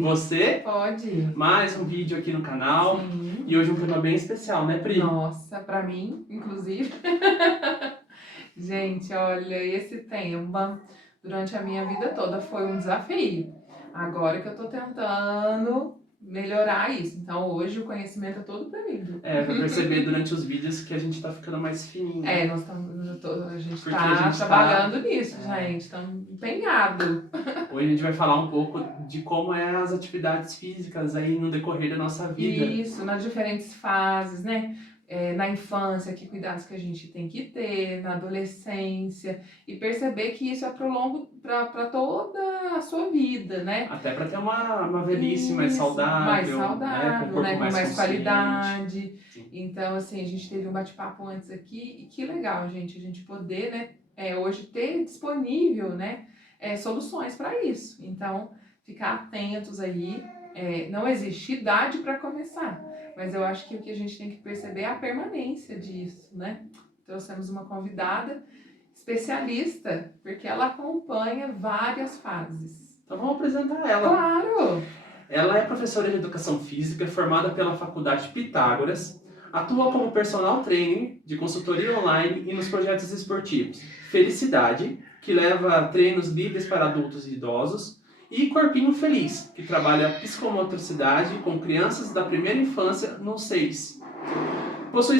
você, Pode. mais um vídeo aqui no canal. Sim. E hoje um tema bem especial, né, Pri? Nossa, pra mim, inclusive. Gente, olha, esse tema durante a minha vida toda foi um desafio. Agora que eu tô tentando melhorar isso. Então hoje o conhecimento é todo pra mim. Vai perceber durante os vídeos que a gente tá ficando mais fininho. Nós estamos, a gente Porque tá a gente trabalhando nisso, gente. Estamos empenhados. Hoje a gente vai falar um pouco de como é as atividades físicas aí no decorrer da nossa vida. Isso, nas diferentes fases, né? Na infância, que cuidados que a gente tem que ter, na adolescência, e perceber que isso é pro longo, para toda a sua vida, né? Até para ter uma velhice mais Isso, saudável, né? Com o corpo né? Com mais consciente. qualidade. Sim. Então, assim, a gente teve um bate-papo antes aqui, e que legal, gente, a gente poder, né? Hoje ter disponível, né? Soluções para isso. Então, ficar atentos aí. Não existe idade para começar, mas eu acho que o que a gente tem que perceber é a permanência disso, né? Trouxemos uma convidada especialista, porque ela acompanha várias fases. Então vamos apresentar ela. Claro! Ela é professora de Educação Física, formada pela Faculdade Pitágoras, atua como personal trainer de consultoria online e nos projetos esportivos Felicidade, que leva treinos livres para adultos e idosos, e Corpinho Feliz, que trabalha psicomotricidade com crianças da primeira infância no SEIS. Possui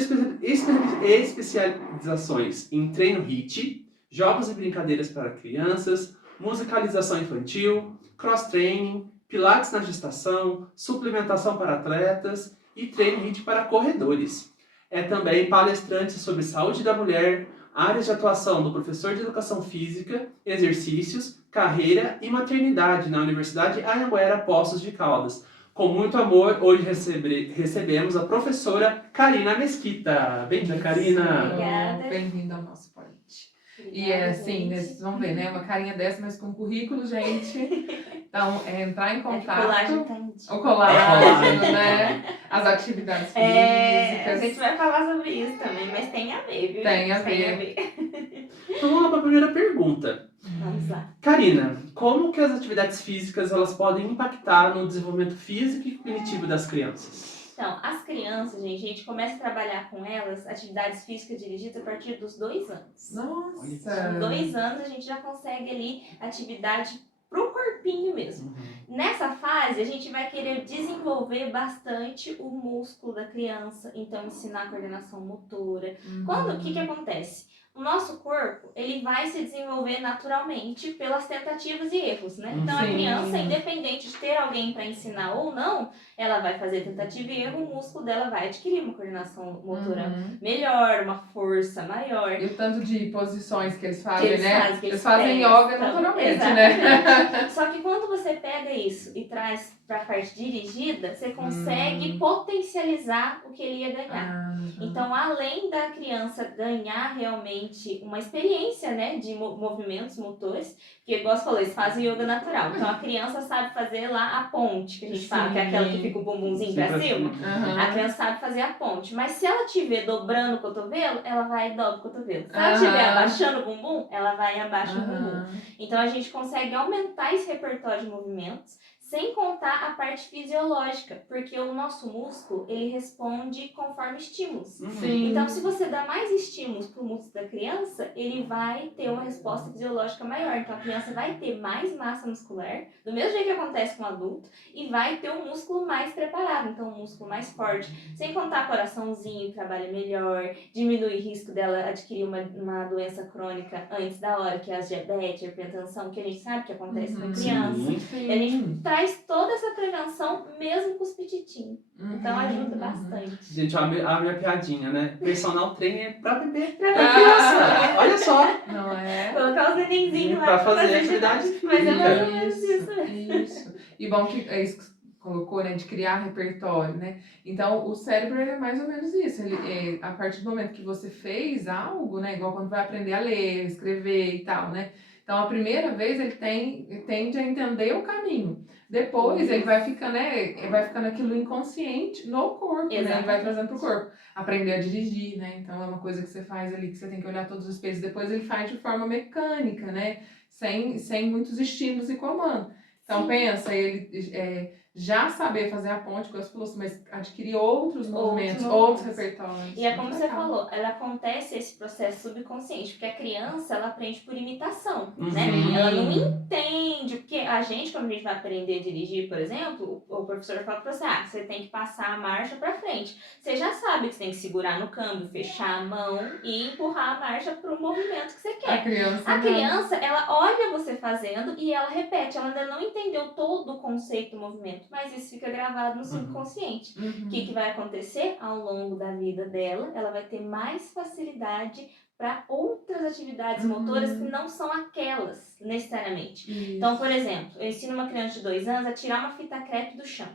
especializações em treino HIIT, jogos e brincadeiras para crianças, musicalização infantil, cross-training, pilates na gestação, suplementação para atletas e treino HIIT para corredores. É também palestrante sobre saúde da mulher, áreas de atuação do professor de Educação Física, exercícios, carreira e maternidade na Universidade Anhanguera Poços de Caldas. Com muito amor, hoje recebemos a professora Karina Mesquita. Bem-vinda, Karina! Obrigada. Bem-vinda ao nosso podcast. Obrigada, E assim, gente. vocês vão ver, né? Uma carinha dessa, mas com currículo, gente. Então, entrar em A contato. colagem tá em dia. O colágeno, né? As atividades A físicas. gente vai falar sobre isso também, mas tem a ver, viu? Tem a Então vamos lá para a primeira pergunta. Vamos lá. Karina, como que as atividades físicas elas podem impactar no desenvolvimento físico e cognitivo das crianças? Então, as crianças, gente, a gente começa a trabalhar com elas atividades físicas dirigidas a partir dos 2 anos. Nossa! Com 2 anos a gente já consegue ali atividade pro corpinho mesmo. Nessa fase, a gente vai querer desenvolver bastante o músculo da criança, então ensinar a coordenação motora. O que acontece? O nosso corpo, ele vai se desenvolver naturalmente pelas tentativas e erros, né? Então, a Sim. criança, independente de ter alguém para ensinar ou não, ela vai fazer tentativa e erro, o músculo dela vai adquirir uma coordenação motora melhor, uma força maior. E o tanto de posições que eles fazem, eles né? fazem, que Eles fazem testam. yoga naturalmente, né? Exatamente. Só que quando você pega isso e traz para a parte dirigida, você consegue potencializar o que ele ia ganhar. Então, além da criança ganhar realmente uma experiência, né, de movimentos motores, porque, igual você falou, eles fazem yoga natural. Então, a criança sabe fazer lá a ponte, que a gente fala, que é aquela que fica o bumbumzinho para cima. A criança sabe fazer a ponte. Mas se ela estiver dobrando o cotovelo, ela vai e dobra o cotovelo. Se ela estiver abaixando o bumbum, ela vai e abaixa o bumbum. Então, a gente consegue aumentar esse repertório de movimentos, sem contar a parte fisiológica, porque o nosso músculo, ele responde conforme estímulos. Sim. Então, se você dá mais estímulos para o músculo da criança, ele vai ter uma resposta fisiológica maior. Então, a criança vai ter mais massa muscular, do mesmo jeito que acontece com o adulto, e vai ter um músculo mais preparado, então um músculo mais forte. Sem contar coraçãozinho, trabalha melhor, diminui o risco dela adquirir uma doença crônica antes da hora, que é as diabetes, a hipertensão, que a gente sabe que acontece com a criança. Sim. E a gente traz toda essa prevenção mesmo com os pititinhos. Então ajuda bastante. Gente, a minha piadinha, né? Personal trainer pra bebê, pra Pra criança. Olha só. Não é? Colocar os nenenzinhos lá Pra fazer atividade Mas é física. mais ou menos isso. Isso. E bom que é isso que você colocou, né? De criar repertório, né? Então, o cérebro ele é mais ou menos isso. Ele, a partir do momento que você fez algo, né? Igual quando vai aprender a ler, escrever e tal, né? Então, a primeira vez ele tende a entender o caminho. Depois ele vai ficando, né? Vai ficando aquilo inconsciente no corpo, né? Ele vai trazendo pro corpo. Aprender a dirigir, né? Então, é uma coisa que você faz ali, que você tem que olhar todos os espelhos. Depois ele faz de forma mecânica, né? Sem muitos estímulos e comando. Então Sim. pensa, ele já saber fazer a ponte, como você falou, mas adquirir outros movimentos, outros repertórios. E é como Muito você legal. falou, ela acontece esse processo subconsciente, porque a criança, ela aprende por imitação, Uhum. né? Sim. Ela não entende, porque a gente, quando a gente vai aprender a dirigir, por exemplo, o professor fala pra você, você tem que passar a marcha pra frente. Você já sabe que você tem que segurar no câmbio, fechar a mão e empurrar a marcha pro movimento que você quer. A criança, ela olha você fazendo e ela repete, ela ainda não entendeu todo o conceito do movimento, mas isso fica gravado no subconsciente. O que vai acontecer ao longo da vida dela? Ela vai ter mais facilidade para outras atividades motoras que não são aquelas, necessariamente. Isso. Então, por exemplo, eu ensino uma criança de 2 anos a tirar uma fita crepe do chão,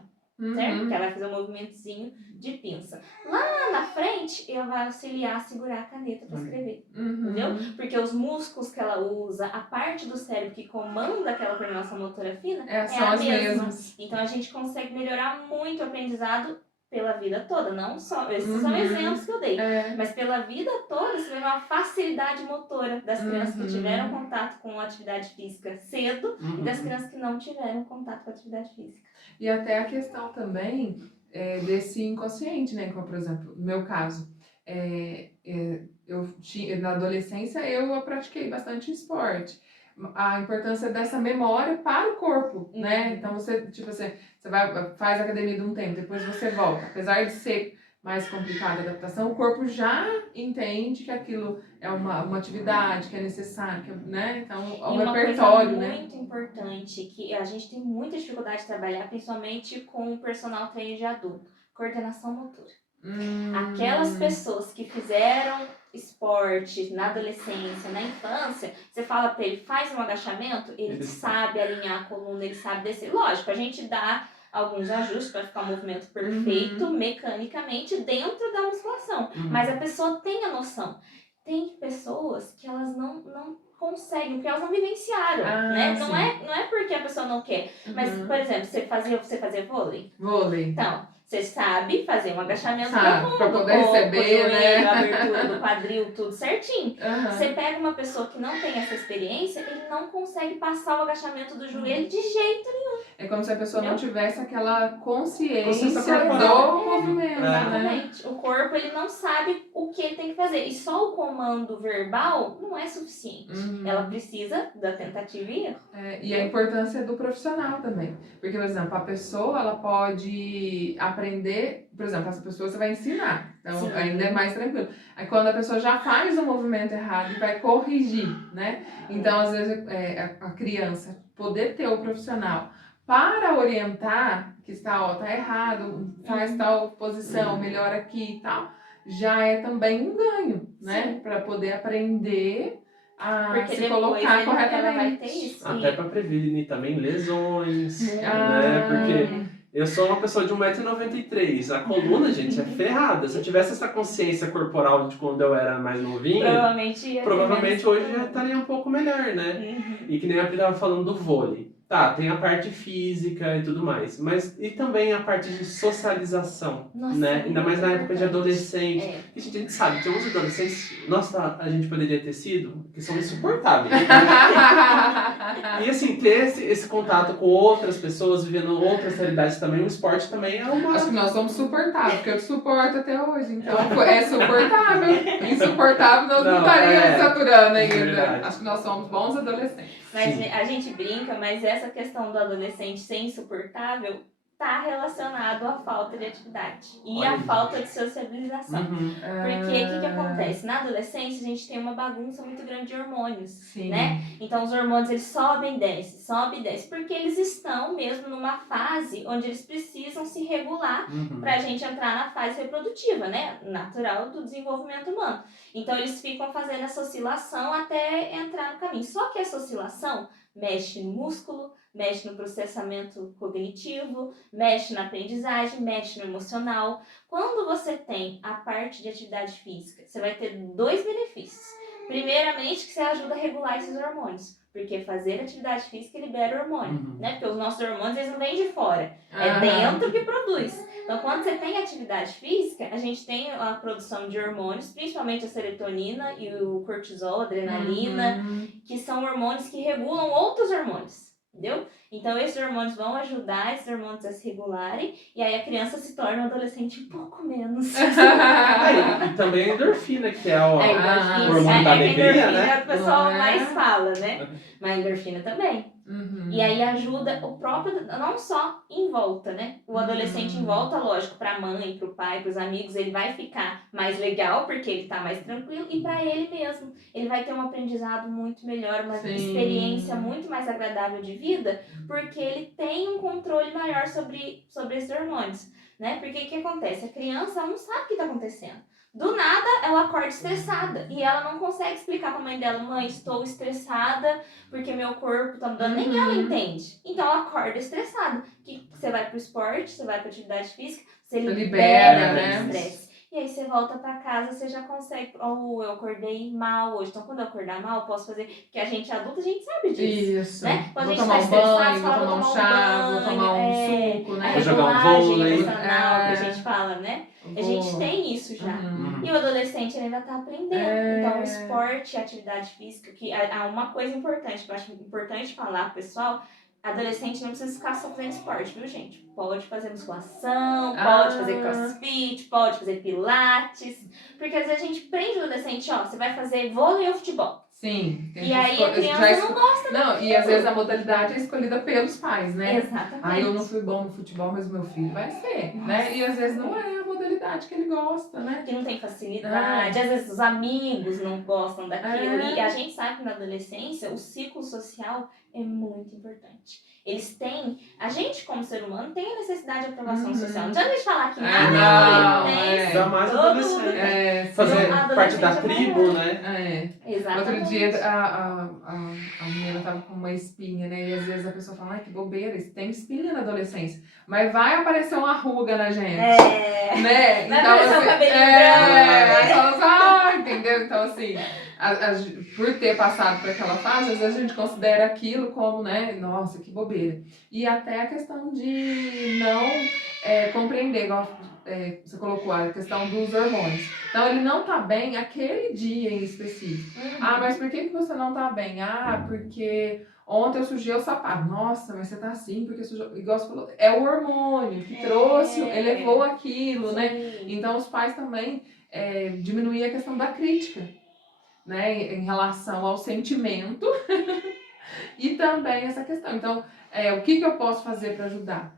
certo? Porque ela vai fazer um movimentozinho de pinça. Lá na frente, ela vai auxiliar a segurar a caneta para escrever, entendeu? Porque os músculos que ela usa, a parte do cérebro que comanda aquela coordenação motora fina, são a as mesma. mesmas. Então, a gente consegue melhorar muito o aprendizado pela vida toda, não só, esses são exemplos que eu dei, mas pela vida toda você vai ver uma facilidade motora das crianças que tiveram contato com atividade física cedo e das crianças que não tiveram contato com atividade física. E até a questão também desse inconsciente, né? Como, por exemplo, no meu caso, na adolescência eu pratiquei bastante esporte. A importância dessa memória para o corpo, né? Então você, tipo assim, você faz academia de um tempo, depois você volta. Apesar de ser mais complicada a adaptação, o corpo já entende que aquilo é uma atividade, que é necessário, né? Então, é um repertório, né? Uma coisa muito importante, que a gente tem muita dificuldade de trabalhar, principalmente com o personal trainer de adulto, coordenação motora. Aquelas pessoas que fizeram esporte na adolescência, na infância, você fala pra ele, faz um agachamento, ele sabe alinhar a coluna, ele sabe descer. Lógico, a gente dá alguns ajustes para ficar um movimento perfeito, mecanicamente, dentro da musculação. Mas a pessoa tem a noção. Tem pessoas que elas não conseguem, porque elas não vivenciaram, né? Não é porque a pessoa não quer. Mas, por exemplo, você fazia vôlei? Vôlei. Então, você sabe fazer um agachamento profundo, pra poder receber, o joelho, né? a abertura do quadril, tudo certinho. Você pega uma pessoa que não tem essa experiência, ele não consegue passar o agachamento do joelho de jeito nenhum. É como se a pessoa não tivesse aquela consciência corporal. do movimento, Exatamente. O corpo, ele não sabe o que ele tem que fazer. E só o comando verbal não é suficiente. Ela precisa da tentativa e erro. E a importância do profissional também. Porque, por exemplo, a pessoa, ela pode aprender, por exemplo, essa pessoa você vai ensinar. Então, ainda é mais tranquilo. Aí, quando a pessoa já faz o movimento errado e vai corrigir, né? Então, às vezes, a criança poder ter o profissional para orientar que tá errado, faz tal posição, melhora aqui e tal, já é também um ganho, né? Para poder aprender a se colocar corretamente. Ela vai ter isso. Até para prevenir também lesões, né? Porque eu sou uma pessoa de 1,93 m. A coluna, gente, é ferrada. Se eu tivesse essa consciência corporal de quando eu era mais novinho, provavelmente hoje já estaria um pouco melhor, né? E que nem a Pri estava falando do vôlei. Tá, tem a parte física e tudo mais, mas e também a parte de socialização, né? Ainda mais na época de adolescente. A gente sabe, tem uns adolescentes, nossa, a gente poderia ter sido, que são insuportáveis. E assim, ter esse contato com outras pessoas, vivendo outras realidades também, o esporte também é uma... Acho que nós somos suportáveis, porque eu suporto até hoje, então é suportável. Insuportável nós não estaríamos saturando ainda. Acho que nós somos bons adolescentes. Mas a gente brinca, mas essa questão do adolescente ser insuportável está relacionado à falta de atividade e à falta de sociabilização. Porque o que acontece? Na adolescência a gente tem uma bagunça muito grande de hormônios, né? Então os hormônios eles sobem e descem, porque eles estão mesmo numa fase onde eles precisam se regular para a gente entrar na fase reprodutiva, né? Natural do desenvolvimento humano. Então eles ficam fazendo essa oscilação até entrar no caminho. Só que essa oscilação mexe no músculo, mexe no processamento cognitivo, mexe na aprendizagem, mexe no emocional. Quando você tem a parte de atividade física, você vai ter 2 benefícios. Primeiramente, que você ajuda a regular esses hormônios, porque fazer atividade física libera hormônio, né? Porque os nossos hormônios eles não vêm de fora, é dentro que produz. Então, quando você tem atividade física, a gente tem a produção de hormônios, principalmente a serotonina e o cortisol, a adrenalina, que são hormônios que regulam outros hormônios. Entendeu? Então, esses hormônios vão ajudar esses hormônios a se regularem, e aí a criança se torna um adolescente um pouco menos. E também a endorfina, que é o A endorfina, hormônio da que a alegria, endorfina né? é o que o pessoal Não é? mais fala, né? Mas a endorfina também. Uhum. E aí ajuda o próprio, não só em volta, né? O adolescente em volta, lógico, pra mãe, pro pai, pros amigos, ele vai ficar mais legal, porque ele tá mais tranquilo, e pra ele mesmo. Ele vai ter um aprendizado muito melhor, uma Sim. experiência muito mais agradável de vida, porque ele tem um controle maior sobre esses hormônios, né? Porque o que acontece? A criança não sabe o que tá acontecendo. Do nada, ela acorda estressada, e ela não consegue explicar pra mãe dela: mãe, estou estressada, porque meu corpo tá mudando, nem ela entende. Então ela acorda estressada. Que você vai pro esporte, você vai pra atividade física, você libera né? o estresse. E aí você volta pra casa, você já consegue. Oh, eu acordei mal hoje. Então quando eu acordar mal, eu posso fazer. Porque a gente adulta, a gente sabe disso. Isso. Né? Quando Vou a gente tomar tá um estressado, banho, você vou fala: tomar um vou chá, vou tomar um banho. suco, A né? Vou jogar um regulagem vôlei. emocional que a gente fala, né? A gente Vou- tem isso já. Uhum. E o adolescente ele ainda está aprendendo. É. Então, o esporte, a atividade física, que há uma coisa importante, que eu acho importante falar pro pessoal: adolescente não precisa ficar só fazendo esporte, viu, gente? Pode fazer musculação, pode fazer crossfit, pode fazer pilates. Porque às vezes a gente prende o adolescente: ó, você vai fazer vôlei ou futebol. Sim. E aí a criança não gosta. Não, e às vezes a modalidade é escolhida pelos pais, né? Exatamente. Eu não fui bom no futebol, mas meu filho vai ser, né? E às vezes não é a modalidade que ele gosta, né? Que não tem facilidade, às vezes os amigos não gostam daquilo. É. E a gente sabe que na adolescência o ciclo social é muito importante. Eles têm, a gente como ser humano tem a necessidade de aprovação social. Não adianta a gente falar que não, Ainda mais todo adolescente. mundo Fazer Então, parte da adolescente é tribo, né? Exatamente. Outro dia a menina tava com uma espinha, né? E às vezes a pessoa fala: ai, que bobeira, isso tem espinha na adolescência. Mas vai aparecer uma ruga na gente. Né? Vai aparecer o cabelinho branco. Entendeu? Então, assim, por ter passado por aquela fase, às vezes a gente considera aquilo como, né? Nossa, que bobeira. E até a questão de não compreender, igual você colocou, a questão dos hormônios. Então, ele não tá bem aquele dia em específico. Mas por que você não tá bem? Porque ontem eu sujei o sapato. Nossa, mas você tá assim porque sujou. Igual você falou, é o hormônio que trouxe, elevou aquilo, né? Então, os pais também diminuir a questão da crítica, né? Em relação ao sentimento e também essa questão. Então, o que eu posso fazer para ajudar?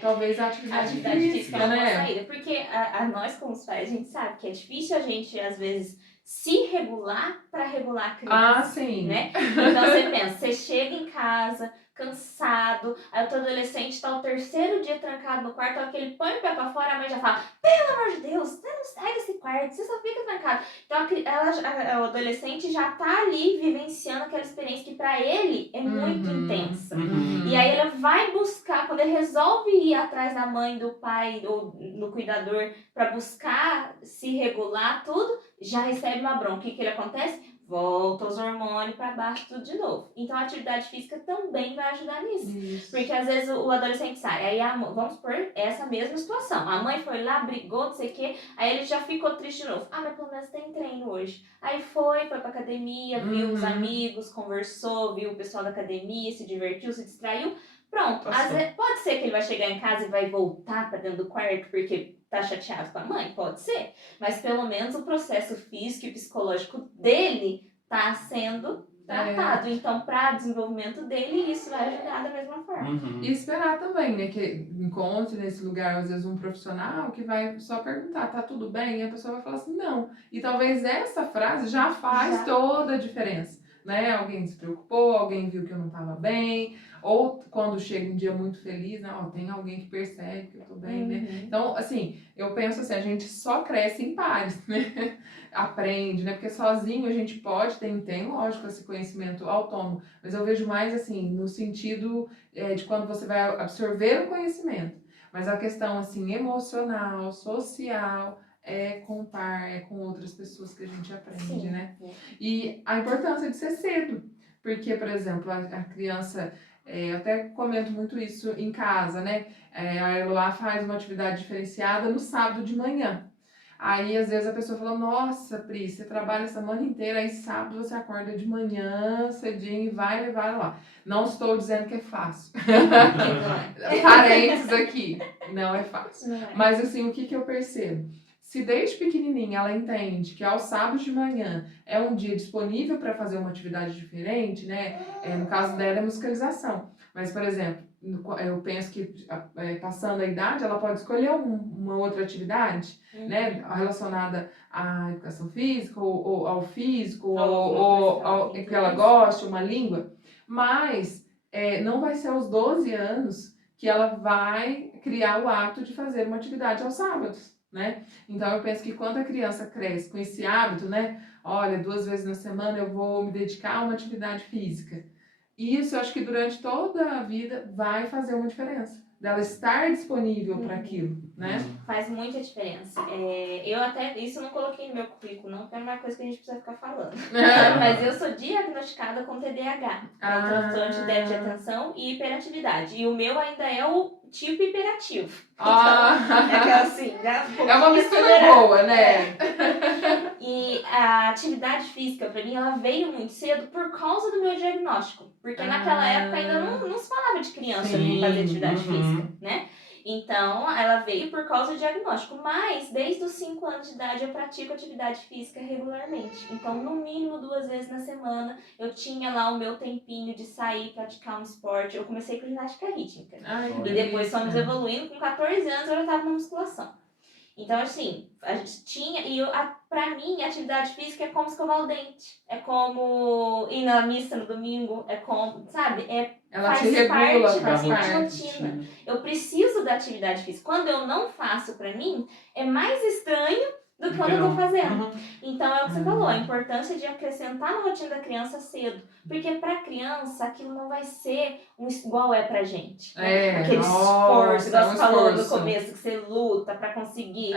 Talvez a atividade física, é uma né? saída. Porque nós, como os pais, a gente sabe que é difícil a gente, às vezes, se regular para regular a criança. Sim. Né? Então você pensa, você chega em casa cansado, aí o teu adolescente tá o terceiro dia trancado no quarto, aí que ele põe o pé pra fora, a mãe já fala: pelo amor de Deus, você não sai desse quarto, você só fica trancado. Então o adolescente já tá ali vivenciando aquela experiência que pra ele é muito intensa. E aí ele vai buscar, quando ele resolve ir atrás da mãe, do pai ou do cuidador pra buscar se regular tudo, já recebe uma bronca. O que ele acontece? Volta os hormônios para baixo tudo de novo. Então a atividade física também vai ajudar nisso. Isso. Porque às vezes o adolescente sai, aí vamos supor essa mesma situação. A mãe foi lá, brigou, não sei o quê, aí ele já ficou triste de novo. Mas pelo menos tem treino hoje. Aí foi pra academia, viu os amigos, conversou, viu o pessoal da academia, se divertiu, se distraiu. Pronto. Às vezes, pode ser que ele vai chegar em casa e vai voltar para dentro do quarto porque tá chateado com a mãe? Pode ser. Mas pelo menos o processo físico e psicológico dele tá sendo tratado. Então, para desenvolvimento dele, isso vai ajudar da mesma forma. E esperar também, né? Que encontre nesse lugar, às vezes, um profissional que vai só perguntar: tá tudo bem? E a pessoa vai falar assim: não. E talvez essa frase já faz toda a diferença. Né? Alguém se preocupou, alguém viu que eu não estava bem, ou quando chega um dia muito feliz, né? Tem alguém que percebe que eu tô bem, né? Então, assim, eu penso assim, a gente só cresce em pares, né? Aprende, né? Porque sozinho a gente pode, tem lógico, esse conhecimento autônomo, mas eu vejo mais, assim, no sentido de quando você vai absorver o conhecimento, mas a questão, assim, emocional, social, é com o par, é com outras pessoas que a gente aprende, né? E a importância de ser cedo, porque, por exemplo, a criança, eu até comento muito isso em casa, né? A Eloá faz uma atividade diferenciada no sábado de manhã. Aí, às vezes, a pessoa fala, nossa, Pri, você trabalha a semana inteira, aí sábado você acorda de manhã, cedinho, e vai levar lá. Não estou dizendo que é fácil. Parênteses aqui, não é fácil. Não é. Mas, assim, o que eu percebo? Se desde pequenininha ela entende que aos sábados de manhã é um dia disponível para fazer uma atividade diferente, né? No caso dela é musicalização. Mas, por exemplo, eu penso que passando a idade, ela pode escolher uma outra atividade, né? Relacionada à educação física, ou ao físico, ou ao que ela goste, uma língua. Mas não vai ser aos 12 anos que ela vai criar o hábito de fazer uma atividade aos sábados, né? Então eu penso que quando a criança cresce com esse hábito, né? Olha, 2 vezes na semana eu vou me dedicar a uma atividade física. Isso eu acho que durante toda a vida vai fazer uma diferença. Dela estar disponível para aquilo, né? Faz muita diferença. Eu até, isso eu não coloquei no meu currículo, não, porque é uma coisa que a gente precisa ficar falando. Mas eu sou diagnosticada com TDAH, transtorno de déficit de atenção e hiperatividade. E o meu ainda é o tipo hiperativo. Então, é aquela assim, já é uma mistura boa, né? E a atividade física, pra mim, ela veio muito cedo por causa do meu diagnóstico. Porque naquela época ainda não se falava de criança que fazia atividade física, né? Então, ela veio por causa do diagnóstico. Mas, desde os 5 anos de idade, eu pratico atividade física regularmente. Então, no mínimo 2 vezes na semana, eu tinha lá o meu tempinho de sair, praticar um esporte. Eu comecei com ginástica rítmica. E depois fomos evoluindo. Com 14 anos, eu já estava na musculação. Então, assim, a gente tinha... E pra mim, a atividade física é como escovar o dente. É como ir na missa no domingo. É como, sabe? Ela faz te regula, parte da minha parte. rotina. Eu preciso da atividade física. Quando eu não faço pra mim, é mais estranho do que quando eu tô fazendo. Então, é o que você falou, a importância de acrescentar na rotina da criança cedo. Porque pra criança, aquilo não vai ser igual é pra gente. Né? Aquele esforço, igual você falou no começo, que você luta pra conseguir.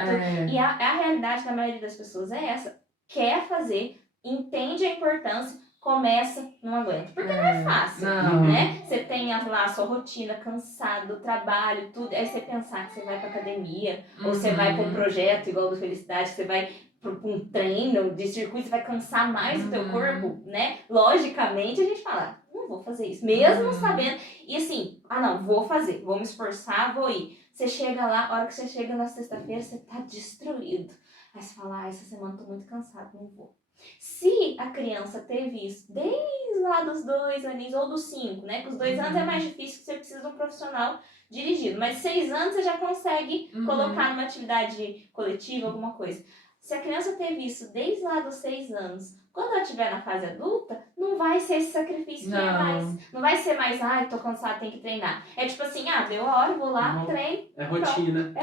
E a realidade da maioria das pessoas é essa. Quer fazer, entende a importância, começa, não aguenta. Porque não é fácil, né? Você tem lá a sua rotina, cansado, trabalho, tudo. Aí você pensar que você vai pra academia, ou você vai pra um projeto igual do Felicidade, que você vai pra um treino de circuito, você vai cansar mais o teu corpo, né? Logicamente, a gente fala, não vou fazer isso. Mesmo sabendo. E assim, não, vou fazer, vou me esforçar, vou ir. Você chega lá, a hora que você chega na sexta-feira, você tá destruído. Aí você fala, essa semana eu tô muito cansado, não vou. Se a criança teve isso desde lá dos 2 aninhos ou dos 5, né? Que os 2 anos é mais difícil, que você precisa de um profissional dirigido. Mas 6 anos você já consegue colocar numa atividade coletiva, alguma coisa. Se a criança teve isso desde lá dos 6 anos, quando ela estiver na fase adulta, não vai ser esse sacrifício que é mais. Não vai ser mais, tô cansada, tem que treinar. É tipo assim, deu a hora, vou lá, treino. É rotina.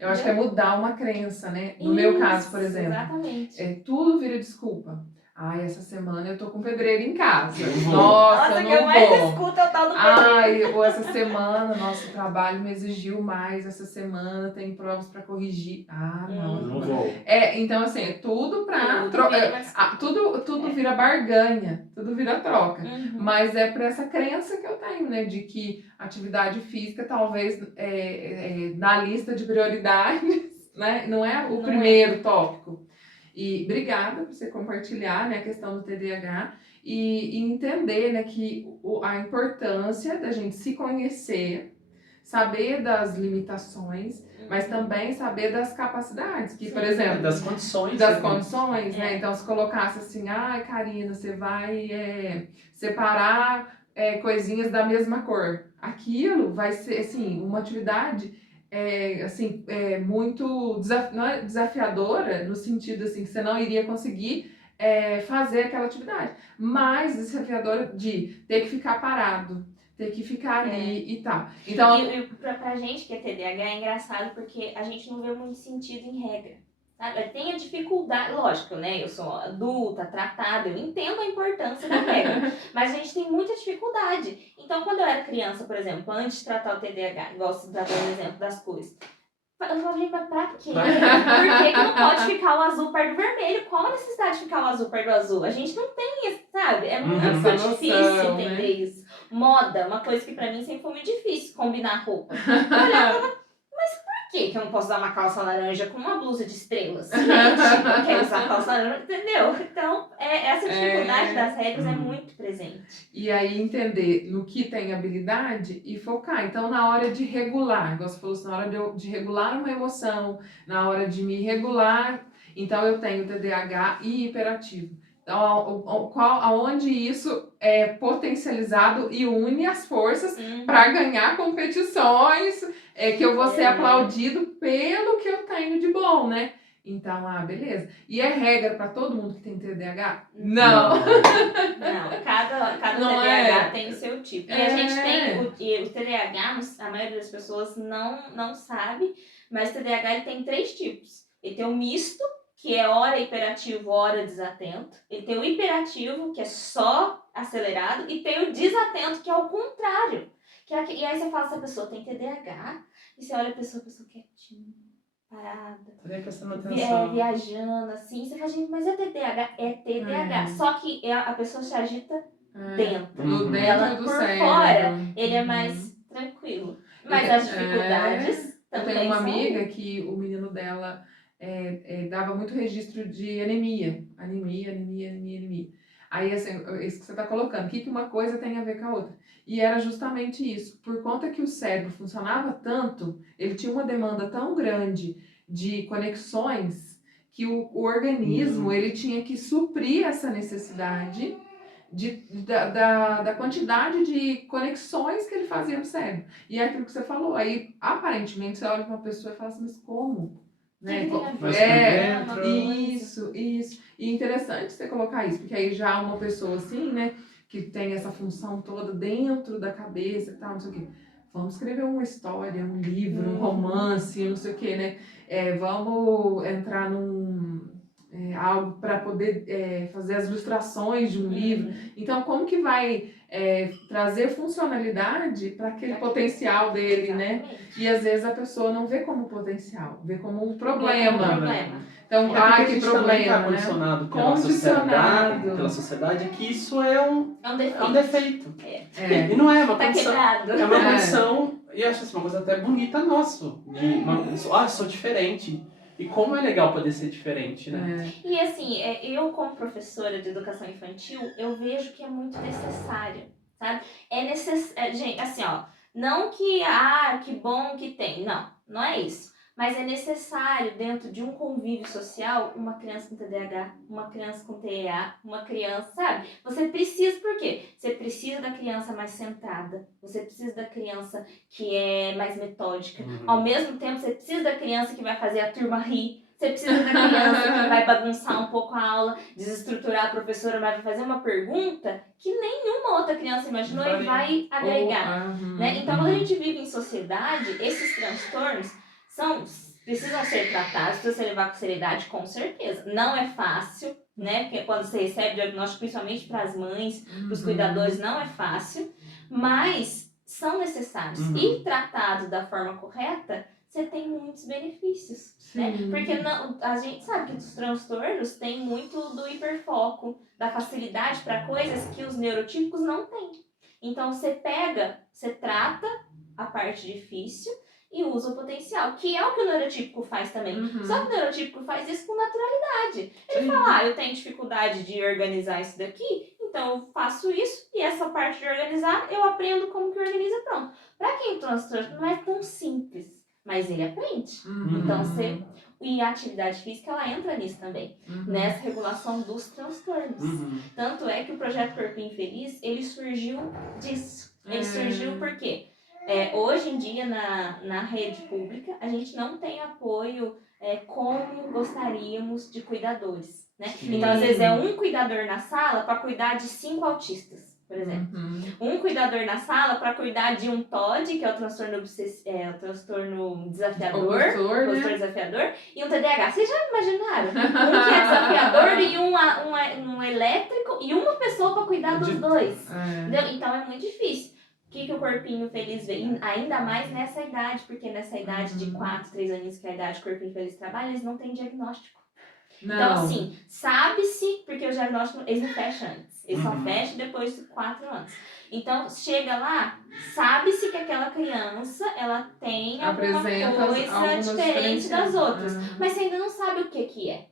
Eu acho que é mudar uma crença, né? No meu caso, por exemplo. Exatamente. Tudo vira desculpa. Essa semana eu tô com pedreiro em casa. Nossa, eu que eu mais escuto é o tal do pedreiro. Ou essa semana, nosso trabalho me exigiu mais. Essa semana tem provas pra corrigir. Não vou. Então, assim, é tudo pra... Tudo vira barganha. Tudo vira troca. Mas é por essa crença que eu tenho, né? De que atividade física talvez na lista de prioridades, né? Não é o primeiro tópico. E obrigada por você compartilhar, né, a questão do TDAH e entender, né, que a importância da gente se conhecer, saber das limitações, mas também saber das capacidades, que, por exemplo... Das condições. Né? Então, se colocasse assim, Karina, você vai separar coisinhas da mesma cor. Aquilo vai ser, assim, uma atividade... muito não é desafiadora, no sentido assim, que você não iria conseguir fazer aquela atividade, mas desafiadora de ter que ficar parado, ter que ficar ali e tal. Então, e pra gente que é TDAH é engraçado porque a gente não vê muito sentido em regra. Sabe? Tem a dificuldade, lógico, né? Eu sou adulta, tratada, eu entendo a importância da regra, mas a gente tem muita dificuldade. Então, quando eu era criança, por exemplo, antes de tratar o TDAH, gosto de dar um exemplo das cores. Eu falava, gente, mas pra quê? Por que não pode ficar o azul perto do vermelho? Qual a necessidade de ficar o azul perto do azul? A gente não tem isso, sabe? É muito difícil entender isso. Moda, uma coisa que pra mim sempre foi muito difícil, combinar roupa. Eu olhava, mas por quê? Que eu não posso usar uma calça laranja com uma blusa de estrelas? Gente, não quer usar calça laranja, entendeu? Então, essa dificuldade das regras é muito presente. E aí entender no que tem habilidade e focar. Então, na hora de regular, igual você falou assim, na hora de regular uma emoção, na hora de me regular, então eu tenho TDAH e hiperativo. Então, aonde isso é potencializado e une as forças para ganhar competições, que eu vou ser aplaudido pelo que eu tenho de bom, né? Então, beleza. E é regra para todo mundo que tem TDAH? Não. Não, cada Não TDAH tem o seu tipo. E a gente tem o TDAH, a maioria das pessoas não sabe, mas o TDAH ele tem 3 tipos. Ele tem o misto, que é hora hiperativo, hora desatento. Ele tem o hiperativo, que é só acelerado, e tem o desatento, que é o contrário. E aí você fala, essa pessoa tem TDAH, e você olha a pessoa quietinha, parada, viajando, assim. Você fala, gente, mas é TDAH? É TDAH. Só que a pessoa se agita dentro. Ela, do por cérebro. Fora, ele é mais tranquilo. Mas as dificuldades eu também tenho uma são amiga que o menino dela dava muito registro de anemia. Anemia. Aí, assim, isso que você está colocando, o que uma coisa tem a ver com a outra? E era justamente isso. Por conta que o cérebro funcionava tanto, ele tinha uma demanda tão grande de conexões que o organismo ele tinha que suprir essa necessidade da quantidade de conexões que ele fazia no cérebro. E é aquilo que você falou, aí aparentemente você olha para uma pessoa e fala assim, mas como? Né? Isso. E interessante você colocar isso, porque aí já uma pessoa assim, né, que tem essa função toda dentro da cabeça e tal, não sei o quê. Vamos escrever uma história, um livro, um romance, não sei o quê, né? Vamos entrar num algo para poder fazer as ilustrações de um livro. Então, como que vai trazer funcionalidade para aquele potencial dele, né? E às vezes a pessoa não vê como potencial, vê como um problema. Então, que que problema, problema, está né? condicionado Pela sociedade, que isso é um defeito. É. E não é uma condição. Quebrado. É uma condição, e eu acho assim, uma coisa até bonita nosso. Sou diferente. E como é legal poder ser diferente, né? E assim, eu como professora de educação infantil, eu vejo que é muito necessário, sabe? Gente, assim, ó, não que, que bom que tem, não é isso. Mas é necessário, dentro de um convívio social, uma criança com TDAH, uma criança com TEA, uma criança, sabe? Você precisa, por quê? Você precisa da criança mais centrada, você precisa da criança que é mais metódica. Ao mesmo tempo, você precisa da criança que vai fazer a turma rir. Você precisa da criança que vai bagunçar um pouco a aula, desestruturar a professora, mas vai fazer uma pergunta que nenhuma outra criança imaginou e vai agregar. Né? Então, quando a gente vive em sociedade, esses transtornos precisam ser tratados, precisam ser levados com seriedade, com certeza. Não é fácil, né? Porque quando você recebe diagnóstico, principalmente para as mães, para os cuidadores, não é fácil, mas são necessários. E tratados da forma correta, você tem muitos benefícios, né? Porque a gente sabe que os transtornos têm muito do hiperfoco, da facilidade para coisas que os neurotípicos não têm. Então, você trata a parte difícil e usa o potencial, que é o que o neurotípico faz também. Só que o neurotípico faz isso com naturalidade. Ele fala, eu tenho dificuldade de organizar isso daqui, então eu faço isso, e essa parte de organizar, eu aprendo como que organiza, pronto. Para quem tem transtorno, não é tão simples, mas ele aprende. Então, e a atividade física, ela entra nisso também, nessa regulação dos transtornos. Tanto é que o Projeto Corpinho Feliz, ele surgiu disso. Ele surgiu por quê? Hoje em dia, na rede pública, a gente não tem apoio como gostaríamos de cuidadores, né? Então, às vezes, é um cuidador na sala para cuidar de 5 autistas, por exemplo. Um cuidador na sala para cuidar de um TOD, que é o transtorno desafiador, desafiador, e um TDAH. Vocês já imaginaram? Um que é desafiador e um elétrico, e uma pessoa para cuidar dos dois. Entendeu? Então, é muito difícil. O que o Corpinho Feliz vê? Ainda mais nessa idade, porque nessa idade de 4, 3 aninhos, que é a idade que o Corpinho Feliz trabalha, eles não têm diagnóstico. Não. Então, assim, sabe-se, porque o diagnóstico, eles não fecham antes. Eles só Uhum. fecham depois de 4 anos. Então, chega lá, sabe-se que aquela criança, ela tem alguma Apresenta coisa algumas diferente das diferenças. outras. Aham. Mas você ainda não sabe o que é.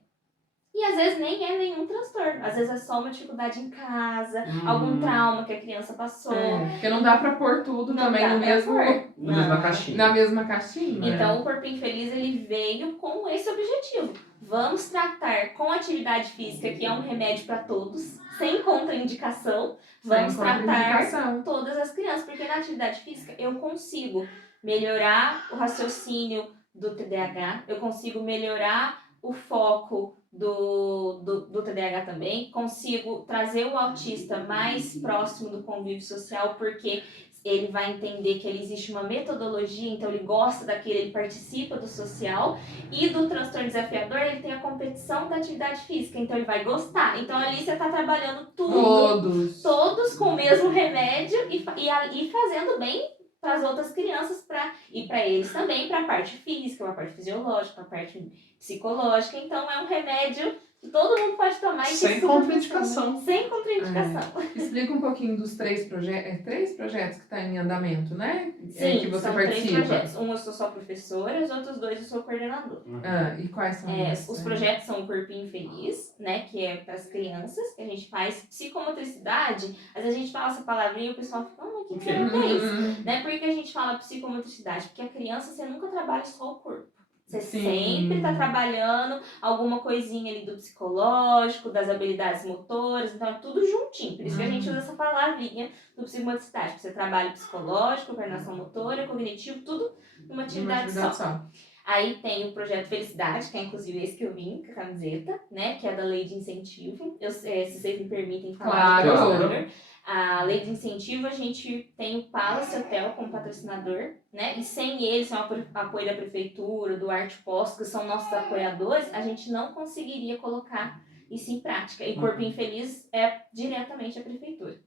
E às vezes nem é nenhum transtorno. Às vezes é só uma dificuldade em casa, algum trauma que a criança passou. Porque não dá pra pôr tudo Não também dá no pra mesmo, pôr. Na mesma Não. caixinha. na mesma caixinha. Então, o Corpinho Feliz, ele veio com esse objetivo. Vamos tratar com atividade física, que é um remédio para todos, sem contraindicação. Vamos Sem tratar contraindicação. todas as crianças, porque na atividade física eu consigo melhorar o raciocínio do TDAH, eu consigo melhorar o foco do TDAH também, consigo trazer o autista mais próximo do convívio social, porque ele vai entender que existe uma metodologia, então ele gosta daquele, ele participa do social, e do transtorno desafiador ele tem a competição da atividade física, então ele vai gostar. Então ali você está trabalhando todos com o mesmo remédio e fazendo bem para as outras crianças e para eles também, para a parte física, para a parte fisiológica, para a parte psicológica. Então é um remédio que todo mundo pode tomar e sem contraindicação. Sem contraindicação. Explica um pouquinho dos 3 projetos. 3 projetos que estão em andamento, né? Sim, que você são participa. 3 projetos. Um eu sou só professora, os outros 2 eu sou coordenadora. E quais são esses? Os projetos são o Corpinho Feliz, né, que é para as crianças, que a gente faz psicomotricidade. Às vezes a gente fala essa palavrinha e o pessoal fica, mas o que é isso? Né? Por que a gente fala psicomotricidade? Porque a criança, você nunca trabalha só o corpo. Você sempre está trabalhando alguma coisinha ali do psicológico, das habilidades motoras, então é tudo juntinho. Por isso que a gente usa essa palavrinha do psicomotricidade. Porque você trabalha psicológico, coordenação motora, cognitivo, tudo numa atividade só. Aí tem o projeto Felicidade, que é inclusive esse que eu vim com a camiseta, né? Que é da lei de incentivo. Se vocês me permitem falar. Claro. A lei de incentivo, a gente tem o Palace Hotel como patrocinador, né? E sem eles, sem o apoio da prefeitura, do Arte Post, que são nossos apoiadores, a gente não conseguiria colocar isso em prática. E Corpinho Feliz é diretamente a prefeitura.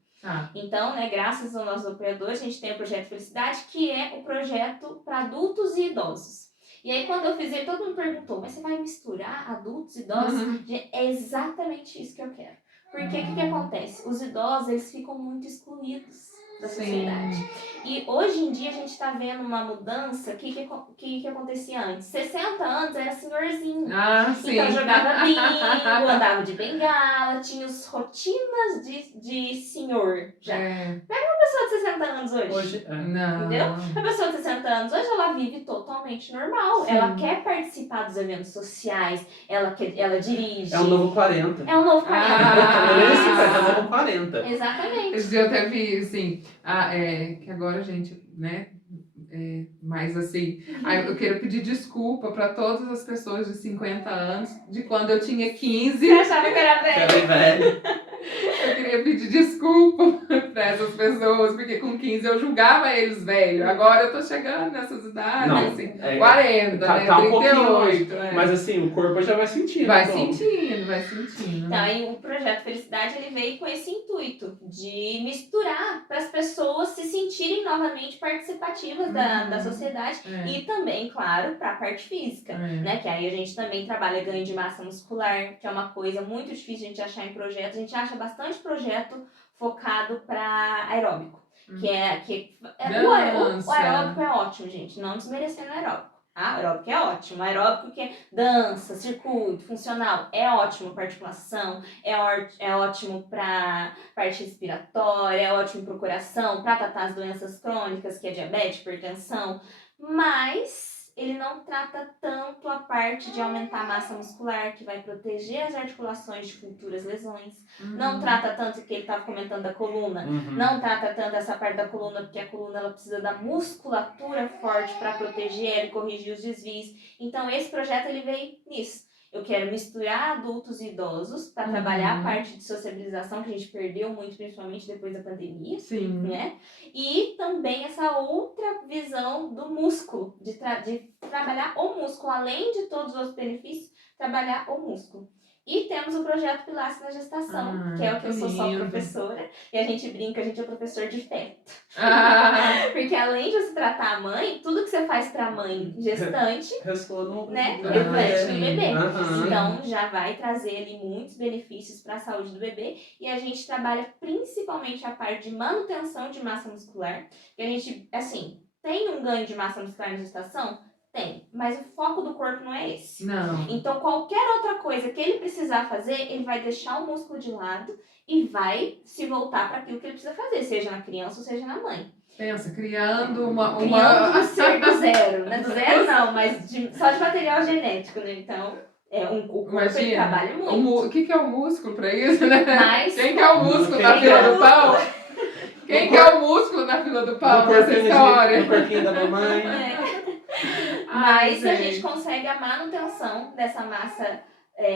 Então, né, graças aos nossos apoiadores, a gente tem o projeto Felicidade, que é o projeto para adultos e idosos. E aí, quando eu fiz ele, todo mundo perguntou, mas você vai misturar adultos e idosos? É exatamente isso que eu quero. Porque o que acontece? Os idosos, eles ficam muito excluídos da sociedade. E hoje em dia a gente está vendo uma mudança. O que acontecia antes? 60 anos era senhorzinho. Então jogava bingo, andava de bengala, tinha as rotinas de senhor. Já. Pega uma pessoa de 60 anos hoje. Não. Entendeu? A pessoa de 60 anos hoje, ela vive totalmente normal. Sim. Ela quer participar dos eventos sociais, ela dirige. É um novo 40. É um novo 40. É um novo 40. Exatamente. Esse dia eu até vi, assim, que agora a gente, né, mas assim, eu quero pedir desculpa para todas as pessoas de 50 anos, de quando eu tinha 15. Você achava que era velho? Eu queria pedir desculpa para essas pessoas, porque com 15 eu julgava eles velho. Agora eu tô chegando nessas idades, Não, assim, 40, tá, né, tá 38. Mas assim, o corpo já vai sentindo. Vai sentindo. Então, aí o projeto Felicidade, ele veio com esse intuito de misturar para as pessoas se sentirem novamente participativas da sociedade e também, claro, para a parte física, né? Que aí a gente também trabalha ganho de massa muscular, que é uma coisa muito difícil a gente achar em projetos. A gente acha bastante projeto focado para aeróbico, o aeróbico é ótimo, gente, não desmerecendo o aeróbico. Aeróbico é ótimo. Aeróbico que é dança, circuito, funcional, é ótimo para articulação, é ótimo para parte respiratória, é ótimo para o coração, para tratar as doenças crônicas, que é diabetes, hipertensão, mas ele não trata tanto a parte de aumentar a massa muscular, que vai proteger as articulações de futuras lesões. Não trata tanto o que ele estava comentando da coluna. Não trata tanto essa parte da coluna, porque a coluna ela precisa da musculatura forte para proteger ela e corrigir os desvios. Então, esse projeto ele veio nisso. Eu quero misturar adultos e idosos para trabalhar a parte de sociabilização, que a gente perdeu muito, principalmente depois da pandemia. Sim. Né? E também essa outra visão do músculo, de trabalhar o músculo, além de todos os outros benefícios, trabalhar o músculo. E temos o projeto Pilates na Gestação, que é o que eu sou só lindo. professora. E a gente brinca, a gente é professor de feto. Ah, Porque além de você tratar a mãe, tudo que você faz pra mãe gestante, Ressoa no né, no reflete no sim. bebê. Aham. Então, já vai trazer ali muitos benefícios para a saúde do bebê. E a gente trabalha principalmente a parte de manutenção de massa muscular. E a gente, assim, tem um ganho de massa muscular na gestação? Tem. Mas o foco do corpo não é esse. não. Então, qualquer outra coisa que ele precisar fazer, ele vai deixar o músculo de lado e vai se voltar para aquilo que ele precisa fazer, seja na criança ou seja na mãe. Pensa, criando uma... Criando do ser do zero, né? Do zero não, mas só de material genético, né? Então, o corpo ele trabalha muito. O que é o músculo para isso, né? Mas, Quem que é o músculo na Quem fila é o do pão? Quem que é o músculo na fila do pão nessa No história? corpinho da mamãe. Ai, mas a gente. gente consegue a manutenção dessa massa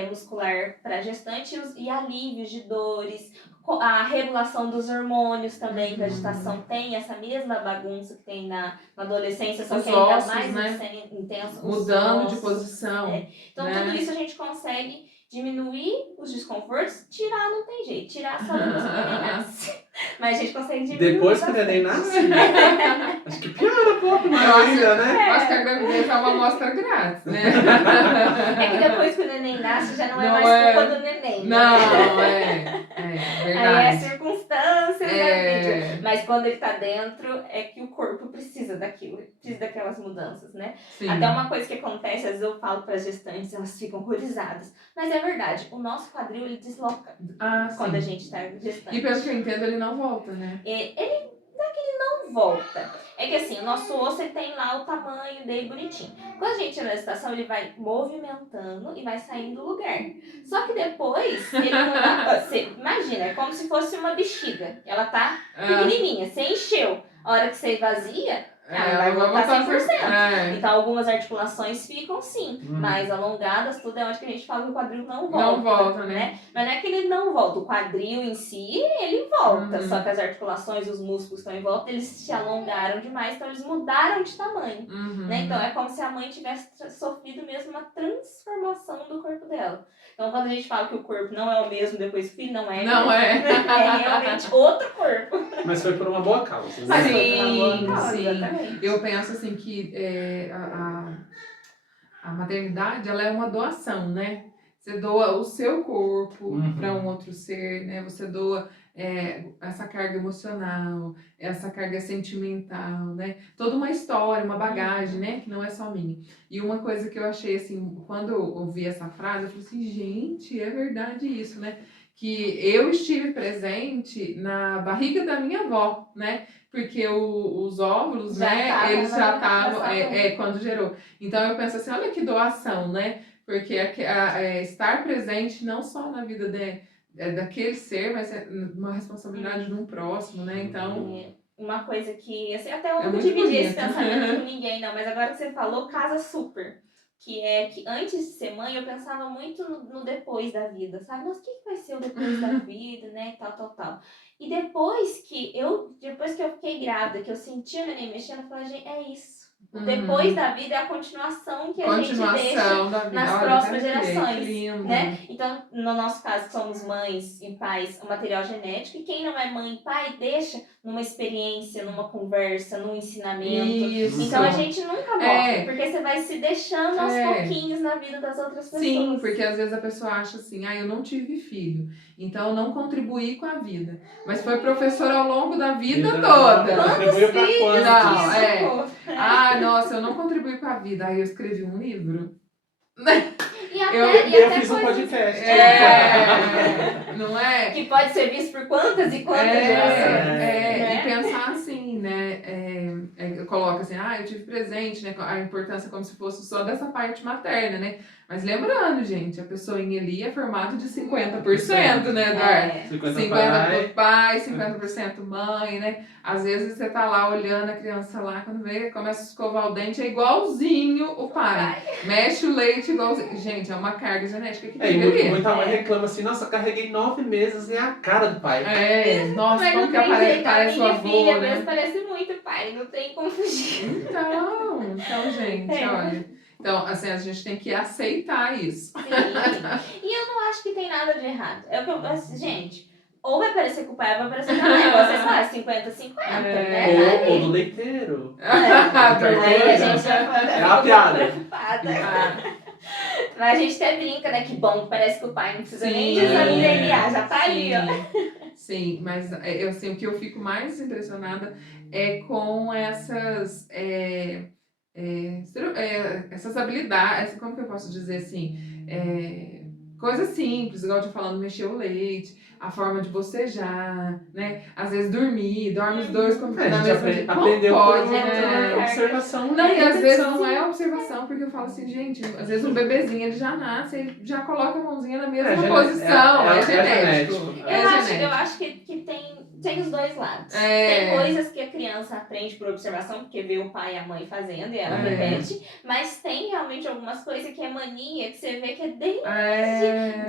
muscular para gestante e alívios de dores, a regulação dos hormônios também, que a gestação tem essa mesma bagunça que tem na adolescência, só Os que ainda ossos, mais né? intenso. Mudando os de ossos. posição. Então, né? tudo isso a gente consegue diminuir os desconfortos, tirar não tem jeito, tirar só depois que o neném nasce. Mas a gente consegue diminuir. Depois que o neném bastante. nasce, acho que piora um pouco mais ainda, né? Acho que a gravidez é uma amostra grátis, né? É que depois que o neném nasce, já não é Não mais é- culpa do neném. né? Não, Aí é verdade. circunstâncias da vida. É, Mas quando ele tá dentro, é que o corpo precisa daquilo, precisa daquelas mudanças, né? sim. Até uma coisa que acontece, às vezes eu falo para as gestantes, elas ficam horrorizadas. Mas é verdade, o nosso quadril ele desloca Ah, quando a sim. gente tá gestante. E pelo que eu entendo, ele não volta, né? Ele não volta. É que assim, o nosso osso ele tem lá o tamanho dele bonitinho. Quando a gente entra na gestação, ele vai movimentando e vai saindo do lugar. Só que depois, ele não dá. Você imagina, é como se fosse uma bexiga. Ela tá pequenininha, você encheu. A hora que você esvazia, ela vai voltar 100%. Então, algumas articulações ficam sim, mais alongadas, tudo é onde que a gente fala que o quadril não volta. Não volta, né? Mas não é que ele não volta, o quadril em si, ele volta. Só que as articulações, os músculos que estão em volta, eles se alongaram demais, então eles mudaram de tamanho. Né? Então, é como se a mãe tivesse sofrido mesmo uma transformação do corpo dela. Então, quando a gente fala que o corpo não é o mesmo depois do filho, não é. Não é. É realmente outro corpo. Mas foi por uma boa causa, né? Mas Sim, foi uma boa causa, sim. exatamente. Eu penso assim que a maternidade, ela é uma doação, né? Você doa o seu corpo para um outro ser, né? Você doa essa carga emocional, essa carga sentimental, né? Toda uma história, uma bagagem, né? Que não é só minha. E uma coisa que eu achei assim, quando eu ouvi essa frase, eu falei assim, gente, é verdade isso, né? Que eu estive presente na barriga da minha avó, né? Porque os óvulos, Já né? tavam Eles já na estavam quando gerou. Então eu penso assim, olha que doação, né? Porque estar presente não só na vida daquele ser, mas é uma responsabilidade de um próximo, né? Então, Uma coisa que, assim, até eu É não muito dividi esse bonito. pensamento com ninguém, não, mas agora que você falou, casa super. Que é que antes de ser mãe, eu pensava muito no depois da vida, sabe? Mas o que vai ser o depois da vida, né? E tal. E depois que eu fiquei grávida, que eu senti o neném mexendo, eu falei, gente, é isso. O depois da vida é a continuação que a gente deixa da vida. nas Olha, próximas até arrepiei, gerações, que lindo. né? Então, no nosso caso, que somos mães e pais, o material genético, e quem não é mãe e pai, deixa numa experiência, numa conversa, num ensinamento. Isso. Então, a gente nunca morre, porque você vai se deixando aos pouquinhos na vida das outras pessoas. Sim, porque às vezes a pessoa acha assim, eu não tive filho, então eu não contribuí com a vida. Mas foi professor ao longo da vida toda. Quantos filhos Não, nossa, eu não contribuí com a vida. Aí eu escrevi um livro. E até Eu fiz um podcast. Não é? Que pode ser visto por quantas e quantas gerações. Né? E pensar assim, né? Coloca assim, eu tive presente, né? A importância como se fosse só dessa parte materna, né? Mas lembrando, gente, a pessoinha ali é formada de 50%, né, Eduardo? 50% pai, 50% mãe, né? Às vezes você tá lá olhando a criança lá, quando vê, começa a escovar o dente, é igualzinho o pai. Mexe o leite igualzinho. Gente, é uma carga genética que tem ali. Muita mãe reclama assim, nossa, eu carreguei 9 meses e é a cara do pai. Nossa, mas como não que tem jeito, parece o minha avô, filha né? mesmo parece muito pai, não tem como fugir. Então, gente, olha. Então, assim, a gente tem que aceitar isso. Sim. E eu não acho que tem nada de errado. É o que eu assim, gente, ou vai parecer com o pai ou vai parecer com a mãe. Vocês fazem 50-50, né? Ou do leiteiro. Aí a gente já É a piada. preocupada. Ah, Mas a gente até brinca, né? Que bom que parece que o pai não precisa nem sim, de exame de DNA, já tá ali, ó. Sim, mas eu, assim, o que eu fico mais impressionada é com essas, essas habilidades, como que eu posso dizer assim, coisas simples, igual eu tô falando, mexer o leite, a forma de bocejar, né? Às vezes dorme os dois como A na gente mesma dia. Como aprendeu pode, por né? observação. Não, e às vezes repetição. não é observação, porque eu falo assim, gente, às vezes um bebezinho ele já nasce, ele já coloca a mãozinha na mesma posição, é genético. Eu acho que tem os dois lados. Tem coisas que a criança aprende por observação, porque vê o pai e a mãe fazendo e ela repete, mas tem realmente algumas coisas que é mania, que você vê que é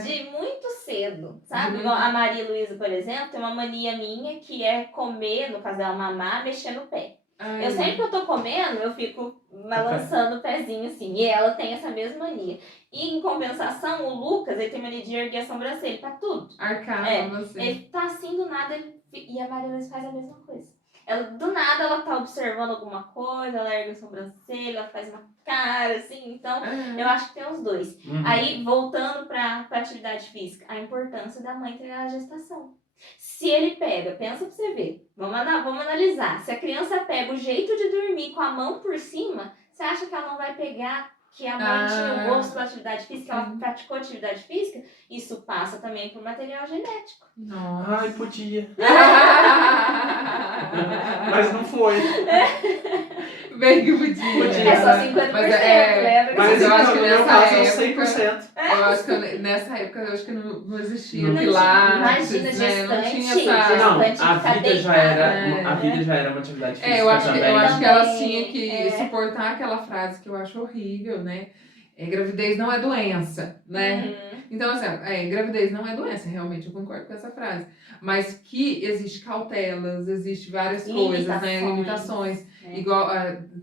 de muito cedo, sabe? Igual a Maria Luísa, por exemplo, tem uma mania minha que é comer, no caso dela mamar, mexer no pé. Eu sempre que eu tô comendo, eu fico balançando o pezinho assim. E ela tem essa mesma mania. E em compensação, o Lucas, ele tem mania de erguer a sobrancelha pra tudo. Arcar você. Ele tá assim do nada, e a Maria Luísa faz a mesma coisa. Ela, do nada ela tá observando alguma coisa, ela ergue a sobrancelha, ela faz uma cara assim. Então, eu acho que tem os dois. Aí, voltando pra atividade física, a importância da mãe treinar a gestação. Se ele pega, pensa pra você ver, vamos analisar. Se a criança pega o jeito de dormir com a mão por cima, você acha que ela não vai pegar que a mãe tinha o gosto pela atividade física, ela praticou atividade física? Isso passa também por material genético. Nossa. Ai, podia. Mas não foi. Bem que podia. É só 50%, lembra? Mas eu acho que no meu nessa caso é época- 100%. Eu acho que nessa época eu acho que não existia Não pilates, tinha. Imagina, né? Não gestante, tinha essa... Não, Gestante a ficar vida já deitada, era, a vida já era uma atividade física eu acho, também. eu acho que elas Também, tinham que suportar aquela frase que eu acho horrível, né? Gravidez não é doença, né? Então, assim, gravidez não é doença, realmente, eu concordo com essa frase. Mas que existe cautelas, existe várias coisas, né? Limitações. Igual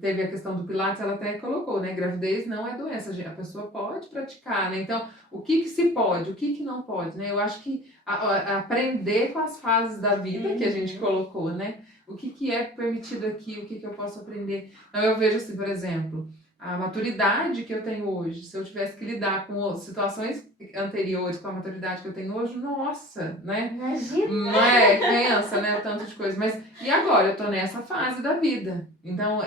teve a questão do Pilates, ela até colocou, né? Gravidez não é doença, a pessoa pode praticar, né? Então, o que se pode, o que não pode, né? Eu acho que aprender com as fases da vida que a gente colocou, né? O que é permitido aqui, o que eu posso aprender. Então, eu vejo assim, por exemplo, a maturidade que eu tenho hoje, se eu tivesse que lidar com situações anteriores com a maturidade que eu tenho hoje, nossa, né? Imagina! Não é? Pensa, né? Tanto de coisa. Mas, e agora? Eu tô nessa fase da vida. Então,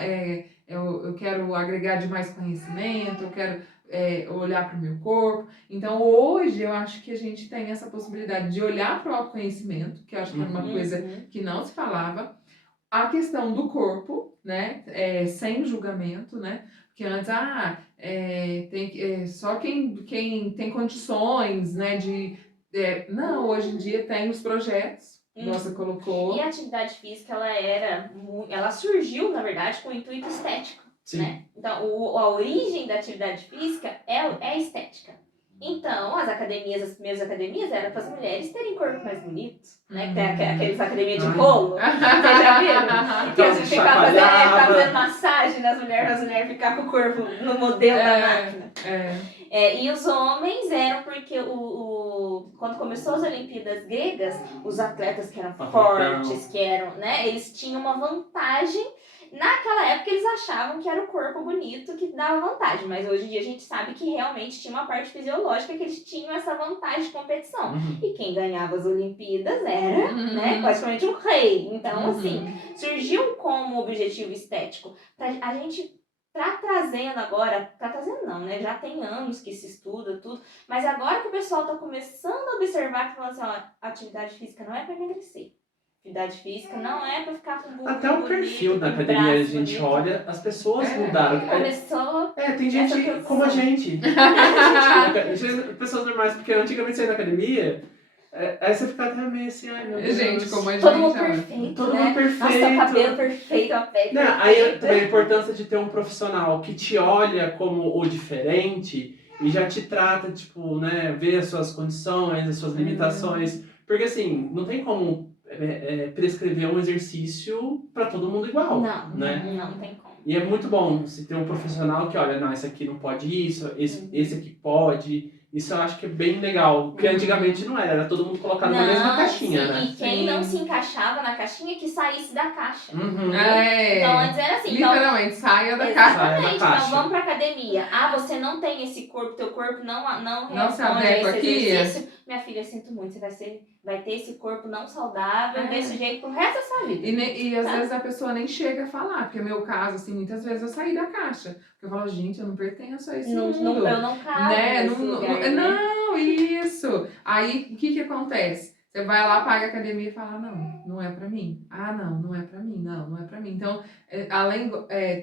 eu quero agregar de mais conhecimento, eu quero olhar para o meu corpo. Então, hoje, eu acho que a gente tem essa possibilidade de olhar para o autoconhecimento, que eu acho que era uma coisa que não se falava. A questão do corpo, né? Sem julgamento, né? Porque antes, só quem tem condições, né? Não, hoje em dia tem os projetos, que você colocou. E a atividade física, ela surgiu, na verdade, com o intuito estético. Sim. Né? Então, a origem da atividade física é a estética. Então, as primeiras academias eram para as mulheres terem corpo mais bonito, né? Que tem aqueles academias de rolo, vocês já viram? Que as ficava fazendo massagem nas mulheres, para as mulheres ficar com o corpo no modelo da máquina. E os homens eram porque quando começou as Olimpíadas gregas, os atletas que eram fortes, que eram, né? Eles tinham uma vantagem. Naquela época eles achavam que era o corpo bonito que dava vantagem, mas hoje em dia a gente sabe que realmente tinha uma parte fisiológica que eles tinham essa vantagem de competição. E quem ganhava as Olimpíadas era, né, praticamente um rei. Então, assim, surgiu como objetivo estético. A gente tá trazendo agora, não, né, já tem anos que se estuda tudo, mas agora que o pessoal tá começando a observar que assim, a atividade física não é para emagrecer. Atividade física não é pra ficar com bumbum até o perfil da academia a gente olha, as pessoas mudaram. Começou... tem gente como a gente. Pessoas normais, porque antigamente você ia na academia, aí você ficava até meio assim, ai meu Deus. Gente, como a gente... Todo mundo perfeito, todo né? mundo perfeito. Nossa, o cabelo perfeito, a pele perfeita. Aí também a importância de ter um profissional que te olha como o diferente e já te trata, tipo, né, vê as suas condições, as suas limitações. Porque assim, não tem como prescrever um exercício para todo mundo igual. Não, né? não tem como. E é muito bom se ter um profissional que olha, não, esse aqui não pode isso, esse aqui pode. Isso eu acho que é bem legal, porque antigamente não era todo mundo colocado na mesma caixinha, sim, né? E quem não se encaixava na caixinha que saísse da caixa. Uhum. Então antes era assim. Literalmente, saia da caixa. Saia da Exatamente, caixa. então vamos pra academia. Ah, você não tem esse corpo, teu corpo não se responde a adequa esse aqui. exercício. Minha filha, sinto muito, você vai ter esse corpo não saudável desse jeito pro resto da sua vida. E às vezes a pessoa nem chega a falar, porque no meu caso, assim, muitas vezes eu saí da caixa. Porque eu falo, gente, eu não pertenço a esse mundo. Eu não cabo Né? nesse lugar, né? Não, isso. Aí, o que acontece? Você vai lá, paga a academia e fala, não é pra mim. Ah, não é pra mim, não é pra mim. Então, além,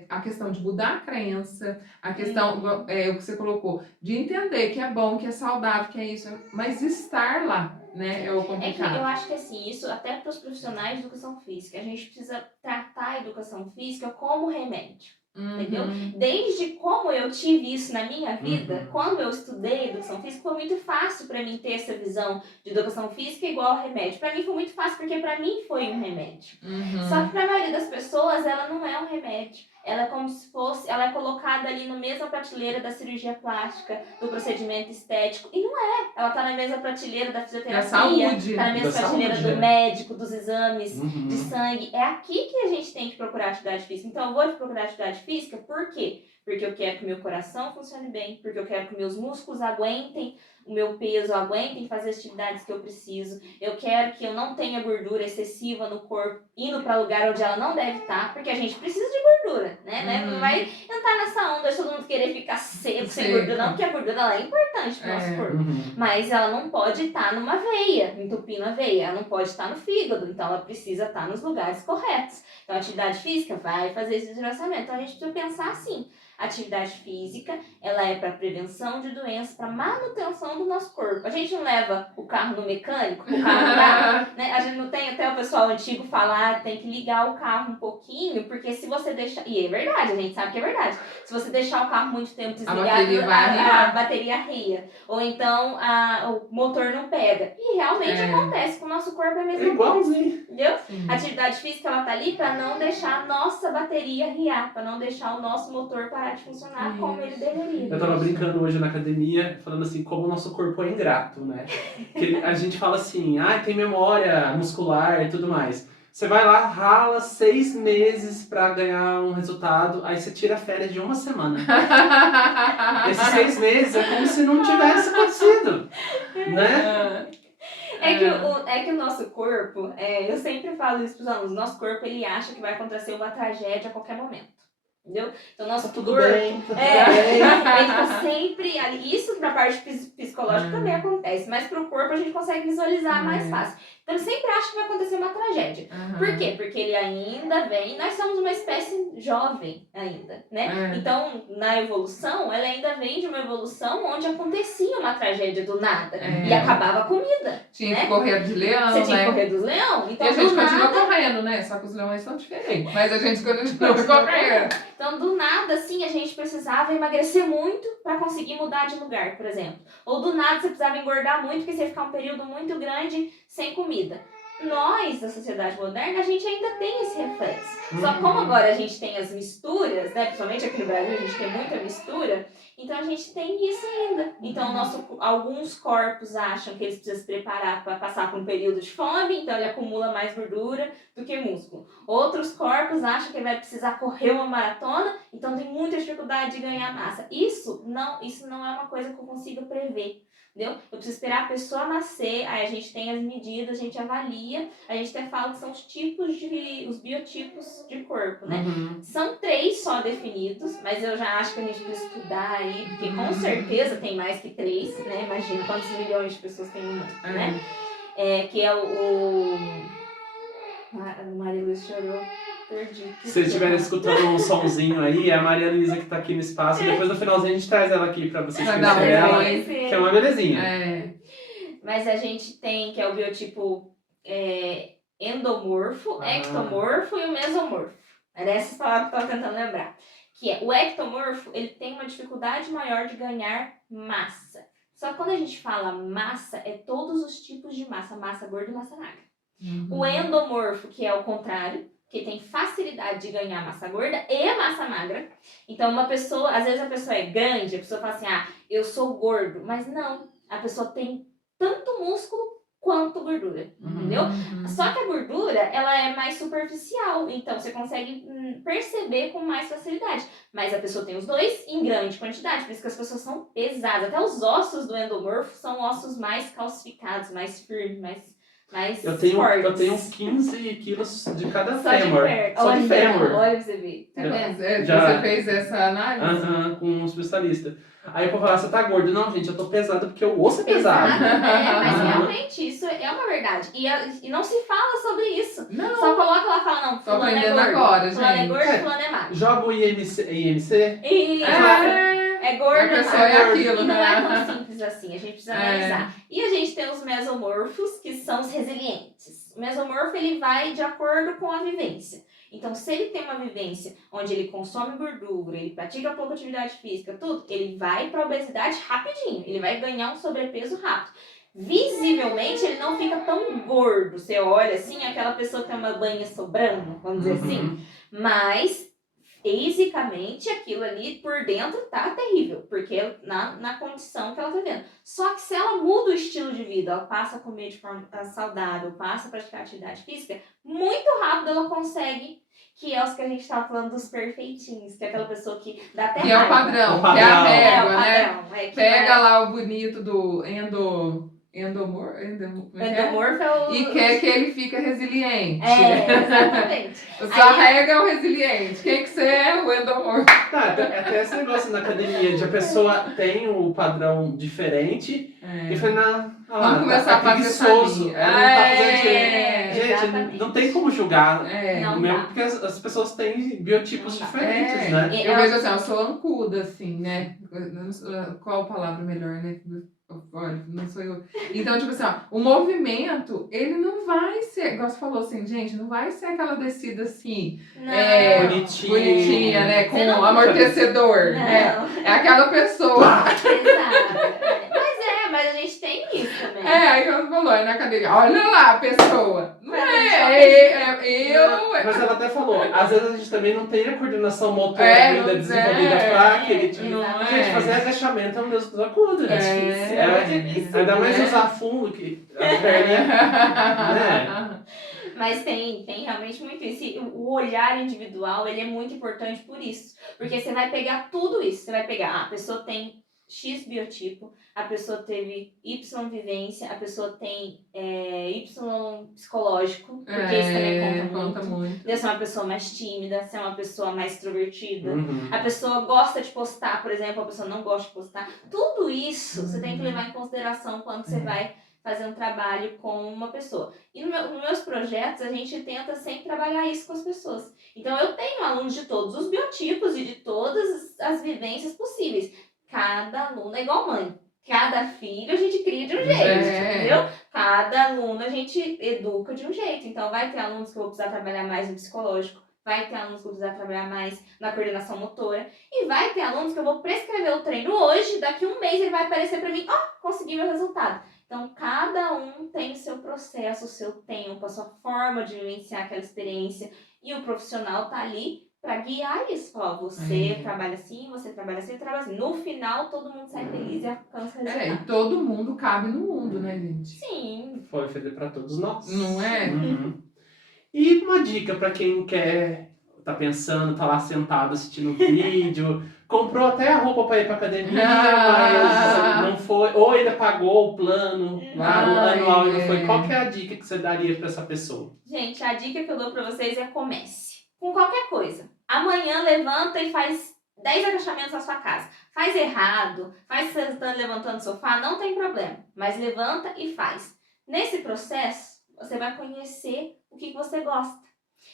a questão de mudar a crença, a questão, o que você colocou, de entender que é bom, que é saudável, que é isso, mas estar lá, né, é o É que complicado. eu acho que assim, isso até para os profissionais de educação física, a gente precisa tratar a educação física como remédio. Entendeu? Desde como eu tive isso na minha vida, quando eu estudei educação física, foi muito fácil para mim ter essa visão de educação física igual remédio. Para mim foi muito fácil, porque para mim foi um remédio. Só que para a maioria das pessoas, ela não é um remédio. Ela é como se fosse, ela é colocada ali na mesma prateleira da cirurgia plástica, do procedimento estético, e não é. Ela tá na mesma prateleira da fisioterapia, Da saúde. tá na mesma Da prateleira saúde, do médico, dos exames Uhum. de sangue. É aqui que a gente tem que procurar atividade física. Então eu vou procurar atividade física, por quê? Porque eu quero que o meu coração funcione bem, porque eu quero que meus músculos aguentem, o meu peso aguentem fazer as atividades que eu preciso. Eu quero que eu não tenha gordura excessiva no corpo, indo para lugar onde ela não deve estar, porque a gente precisa de gordura, né? Não vai entrar nessa onda de todo mundo querer ficar seco, sem gordura, não, porque a gordura ela é importante pro nosso corpo. Mas ela não pode estar numa veia, entupindo a veia, ela não pode estar no fígado, então ela precisa estar nos lugares corretos. Então a atividade física vai fazer esse desgraçamento. Então a gente precisa pensar assim. Atividade física, ela é para prevenção de doenças, para manutenção do nosso corpo. A gente não leva o carro no mecânico, o carro andar, né? A gente não tem, até o pessoal antigo falar, tem que ligar o carro um pouquinho, porque se você deixar, e é verdade, a gente sabe que é verdade, se você deixar o carro muito tempo desligado, a bateria ria, ou então o motor não pega. E realmente acontece com o nosso corpo, é a mesma coisa. Entendeu? A atividade física, ela tá ali para não deixar a nossa bateria riar, para não deixar o nosso motor parar de funcionar como ele deveria. Eu tava brincando hoje na academia, falando assim, como o nosso corpo é ingrato, né? Que a gente fala assim, tem memória muscular e tudo mais. Você vai lá, rala 6 meses pra ganhar um resultado, aí você tira férias de 1 semana. Esses 6 meses é como se não tivesse acontecido, né? É que o nosso corpo, eu sempre falo isso pros alunos, o nosso corpo ele acha que vai acontecer uma tragédia a qualquer momento. Entendeu? Então, nosso corpo. Tudo bem, tudo bem. Ele tá sempre ali. Isso pra parte psicológica também acontece, mas pro corpo a gente consegue visualizar mais fácil. Então, ele sempre acha que vai acontecer uma tragédia. Por quê? Porque ele ainda vem. Nós somos uma espécie jovem ainda, né? Então, na evolução, ela ainda vem de uma evolução onde acontecia uma tragédia do nada e acabava a comida. Tinha que correr de leão. Você tinha que correr dos leões. Então, e a gente continua correndo, né? Só que os leões são diferentes. Mas a gente continua correndo. Então, do nada, assim, a gente precisava emagrecer muito para conseguir mudar de lugar, por exemplo. Ou do nada você precisava engordar muito porque você ia ficar um período muito grande sem comida. Nós, da sociedade moderna, a gente ainda tem esse reflexo. Só que como agora a gente tem as misturas, né? Principalmente aqui no Brasil a gente tem muita mistura, então a gente tem isso ainda. Então alguns corpos acham que eles precisam se preparar para passar por um período de fome, então ele acumula mais gordura do que músculo. Outros corpos acham que ele vai precisar correr uma maratona, então tem muita dificuldade de ganhar massa. Isso não é uma coisa que eu consiga prever. Entendeu? Eu preciso esperar a pessoa nascer, aí a gente tem as medidas, a gente avalia, a gente até fala que são os biotipos de corpo, né? São 3 só definidos, mas eu já acho que a gente precisa estudar aí, porque com certeza tem mais que 3, né? Imagina quantos milhões de pessoas tem no mundo, né? Que é a Maria Luiz chorou. Perdi. Se vocês estiverem escutando um sonzinho aí, é a Maria Luísa que tá aqui no espaço. Depois no finalzinho a gente traz ela aqui pra vocês conhecerem ela, que é uma belezinha. Mas a gente tem, que é o biotipo endomorfo, ectomorfo e o mesomorfo. Era essas palavras que eu tava tentando lembrar. Que é o ectomorfo, ele tem uma dificuldade maior de ganhar massa. Só que quando a gente fala massa, é todos os tipos de massa gorda e massa magra. O endomorfo, que é o contrário, porque tem facilidade de ganhar massa gorda e massa magra. Então, uma pessoa, às vezes a pessoa é grande, a pessoa fala assim, eu sou gordo. Mas não, a pessoa tem tanto músculo quanto gordura, entendeu? Só que a gordura, ela é mais superficial, então você consegue perceber com mais facilidade. Mas a pessoa tem os dois em grande quantidade, por isso que as pessoas são pesadas. Até os ossos do endomorfo são ossos mais calcificados, mais firmes, mais Eu tenho fortes. uns 15 quilos de cada Só de fêmur. perto. Só de fêmur. Olha pra você ver. Tá vendo? Você fez essa análise? Com um especialista. Aí pra falar, você tá gordo? Não, gente, eu tô pesado porque o osso é pesado. Mas realmente isso é uma verdade. E não se fala sobre isso. Não. Só coloca lá e fala, não, Tô fulano é aprendendo gordo. agora, Fulano é gente. gordo, fulano é magro. Joga o IMC. É gordo, A pessoa magro. é aquilo, E não é né? tão simples assim, a gente precisa analisar. E a gente tem os mesomorfos, que são os resilientes. O mesomorfo, ele vai de acordo com a vivência. Então, se ele tem uma vivência onde ele consome gordura, ele pratica pouca atividade física, tudo, ele vai para obesidade rapidinho. Ele vai ganhar um sobrepeso rápido. Visivelmente, ele não fica tão gordo. Você olha assim, aquela pessoa que tem uma banha sobrando, vamos dizer assim. Mas, fisicamente, aquilo ali por dentro tá terrível, porque na condição que ela tá vendo. Só que se ela muda o estilo de vida, ela passa a comer de forma saudável, passa a praticar atividade física, muito rápido ela consegue, que é os que a gente tava falando dos perfeitinhos, que é aquela pessoa que dá até Que é o raiva. padrão, O que é a padrão. régua, né? Padrão, que Pega lá o bonito do endomorfo endomorfo é o... e quer que ele fique resiliente. Exatamente. Sua régua é o resiliente. Quem que você é? O endomorfo. Tá, até esse negócio na academia de a pessoa tem o padrão diferente e foi Vamos começar a fazer preguiçoso. essa linha. Ela não tá fazendo direito. Gente, exatamente. não tem como julgar. Não Mesmo dá. porque as pessoas têm biotipos Não dá. diferentes, né? Eu vejo assim, eu sou ancuda, assim, né? Qual palavra melhor, né? Olha, não sou eu. Então, tipo assim, ó, o movimento, ele não vai ser, igual você falou assim, gente, não vai ser aquela descida assim, Não. bonitinha, né? Com Você não- amortecedor, né? Não. É aquela pessoa. Exato. Mas a gente tem isso também. Aí como você falou, aí na academia, olha lá a pessoa. Não Mas Mas ela até falou, às vezes a gente também não tem a coordenação motora não ainda desenvolvida tem. pra aquele tipo. Não Gente, fazer agachamento é um Deus dos acudos. É difícil, é muito difícil. Ainda mais usar fundo que a perna, né? Mas tem realmente muito isso. E o olhar individual, ele é muito importante por isso. Porque você vai pegar tudo isso. Você vai pegar, a pessoa tem X biotipo, a pessoa teve Y vivência, a pessoa tem Y psicológico, porque isso também conta muito. Deve ser uma pessoa mais tímida, ser uma pessoa mais extrovertida. A pessoa gosta de postar, por exemplo, a pessoa não gosta de postar. Tudo isso você tem que levar em consideração quando você vai fazer um trabalho com uma pessoa. E nos meus projetos, a gente tenta sempre trabalhar isso com as pessoas. Então, eu tenho alunos de todos os biotipos e de todas as vivências possíveis. Cada aluno é igual mãe. Cada filho a gente cria de um jeito, entendeu? Cada aluno a gente educa de um jeito. Então, vai ter alunos que eu vou precisar trabalhar mais no psicológico. Vai ter alunos que eu vou precisar trabalhar mais na coordenação motora. E vai ter alunos que eu vou prescrever o treino hoje. Daqui a um mês ele vai aparecer pra mim. Consegui meu resultado. Então, cada um tem o seu processo, o seu tempo, a sua forma de vivenciar aquela experiência. E o profissional tá ali para guiar isso. Você trabalha assim, você trabalha assim, trabalha assim. No final, todo mundo sai feliz e alcança o resultado. E todo mundo cabe no mundo, né, gente? Sim. Foi feito para todos nós. Não é? E uma dica para quem tá pensando, tá lá sentado assistindo o vídeo, comprou até a roupa para ir para academia, mas não foi, ou ainda pagou o plano anual e não foi. Qual que é a dica que você daria para essa pessoa? Gente, a dica que eu dou para vocês é comece. Com qualquer coisa. Amanhã levanta e faz 10 agachamentos na sua casa. Faz errado, faz sentando, levantando do sofá, não tem problema. Mas levanta e faz. Nesse processo, você vai conhecer o que você gosta.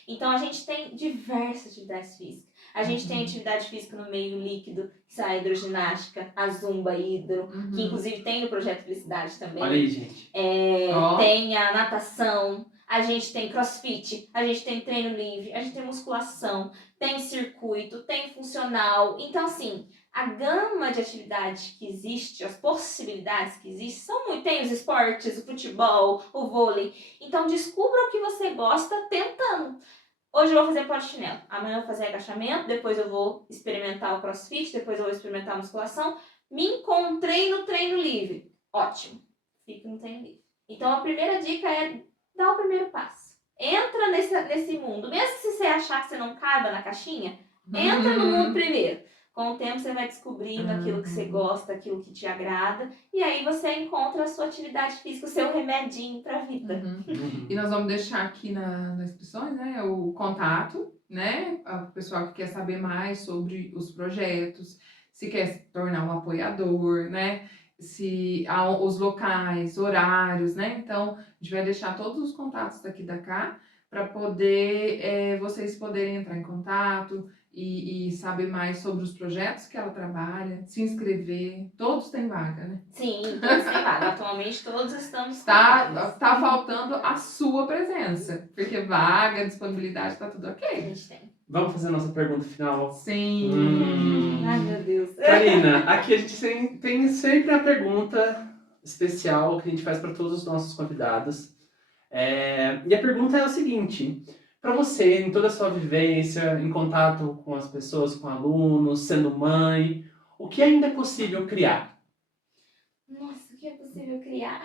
Então, a gente tem diversas atividades físicas. A gente tem atividade física no meio líquido, que é a hidroginástica, a zumba hidro, que inclusive tem no Projeto Felicidade também. Olha aí, gente. Tem a natação, a gente tem crossfit, a gente tem treino livre, a gente tem musculação, tem circuito, tem funcional. Então, assim, a gama de atividades que existe, as possibilidades que existem, são muito. Tem os esportes, o futebol, o vôlei. Então, descubra o que você gosta tentando. Hoje eu vou fazer polichinelo, amanhã eu vou fazer agachamento, depois eu vou experimentar o crossfit, depois eu vou experimentar a musculação. Me encontrei no treino livre. Ótimo, fica no treino livre. Então a primeira dica é dar o primeiro passo. Entra nesse mundo. Mesmo se você achar que você não caiba na caixinha, entra no mundo primeiro. Com o tempo você vai descobrindo aquilo que você gosta, aquilo que te agrada. E aí você encontra a sua atividade física, o seu remedinho pra vida. E nós vamos deixar aqui nas descrições, né, o contato, né, o pessoal que quer saber mais sobre os projetos, se quer se tornar um apoiador, né, se os locais, horários, né, então a gente vai deixar todos os contatos daqui da cá para poder vocês poderem entrar em contato e saber mais sobre os projetos que ela trabalha, se inscrever, todos têm vaga, né? Sim, todos têm vaga. Atualmente todos estamos Tá faltando a sua presença, porque vaga, disponibilidade, tá tudo A ok. gente tem. Vamos fazer a nossa pergunta final? Sim. Ai, meu Deus. Karina, aqui a gente tem sempre a pergunta especial que a gente faz para todos os nossos convidados. E a pergunta é o seguinte: para você, em toda a sua vivência, em contato com as pessoas, com alunos, sendo mãe, o que ainda é possível criar? Nossa, o que é possível criar?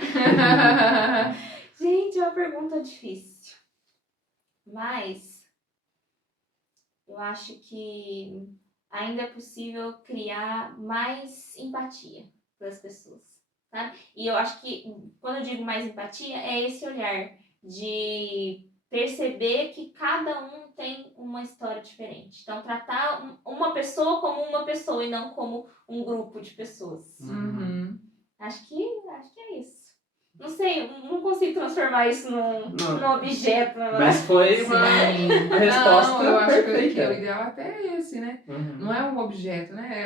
Gente, é uma pergunta difícil. Mas eu acho que ainda é possível criar mais empatia para as pessoas, sabe? E eu acho que quando eu digo mais empatia, é esse olhar de perceber que cada um tem uma história diferente. Então, tratar uma pessoa como uma pessoa e não como um grupo de pessoas. Uhum. Acho que é isso. Não sei, eu não consigo transformar isso num objeto. Mas foi Sim. uma resposta Não, eu acho que perfeita. o ideal até é esse, né? Uhum. Não é um objeto, né?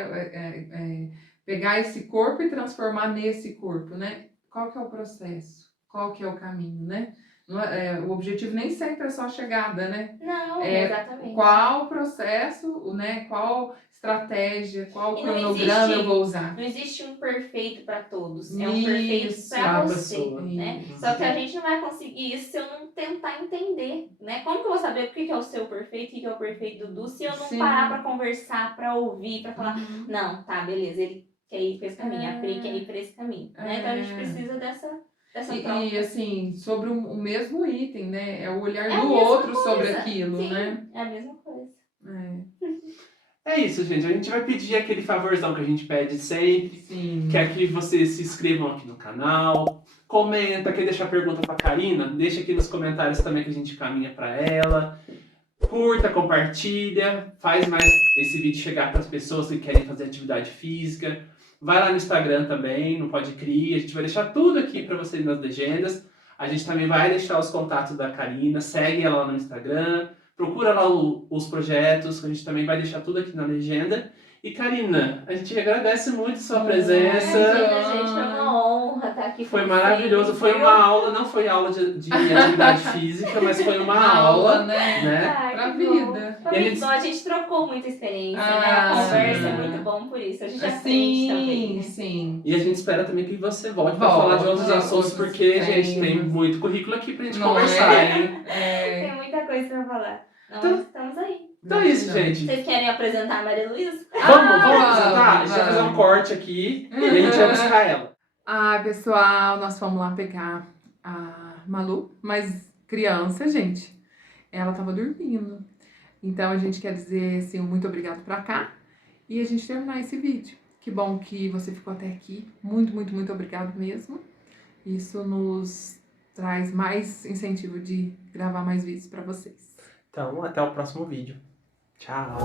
É pegar esse corpo e transformar nesse corpo, né? Qual que é o processo? Qual que é o caminho, né? Não o objetivo nem sempre é só a chegada, né? Não, exatamente. Qual processo, né? Qual estratégia, qual E não cronograma existe- eu vou usar? Não existe um perfeito para todos. É um Isso, perfeito pra para você. pessoa. Né? Isso. Só que a gente não vai conseguir isso se eu não tentar entender. Né? Como que eu vou saber o que é o seu perfeito, o que é o perfeito do Du, se eu não Sim. parar para conversar, para ouvir, para falar, Uhum. não, tá, beleza, ele quer ir para esse caminho, a Pri quer ir para esse caminho. Né? Então a gente É. precisa dessa troca. E assim, sobre o mesmo item, né? É o olhar É a do mesma outro coisa. sobre aquilo, Sim, né? é a mesma coisa. É isso, gente. A gente vai pedir aquele favorzão que a gente pede sempre. Sim. Quer que vocês se inscrevam aqui no canal. Comenta, quer deixar pergunta pra Karina? Deixa aqui nos comentários também que a gente caminha pra ela. Curta, compartilha, faz mais esse vídeo chegar para as pessoas que querem fazer atividade física. Vai lá no Instagram também, no Pode Crer. A gente vai deixar tudo aqui para vocês nas legendas. A gente também vai deixar os contatos da Karina. Segue ela lá no Instagram. Procura lá os projetos, que a gente também vai deixar tudo aqui na legenda. E Karina, a gente agradece muito a sua presença. Imagina, gente, foi uma honra estar aqui com Foi vocês. maravilhoso. Foi uma aula, não foi aula de atividade física, mas foi uma aula, né? Ai, Pra que bom. vida. Foi E a muito gente- bom, a gente trocou muita experiência, né? Ah, A conversa sim. é muito bom por isso. A gente aprende Sim, também. Né? sim. E a gente espera também que você volte para Volte, falar de outros assuntos, porque, temas. gente, tem muito currículo aqui pra gente Não conversar, é? hein? Tem muita coisa pra falar. Não, Então- mas estamos aí. Então é isso, gente. Vocês querem apresentar a Maria Luísa? Vamos vamos, apresentar? A gente vai fazer um vamos. corte aqui e a gente vai buscar ela. Ah, pessoal, nós fomos lá pegar a Malu, mas criança, gente, ela tava dormindo. Então a gente quer dizer assim, um muito obrigado pra cá e a gente terminar esse vídeo. Que bom que você ficou até aqui. Muito, muito, muito obrigado mesmo. Isso nos traz mais incentivo de gravar mais vídeos pra vocês. Então, até o próximo vídeo. Tchau!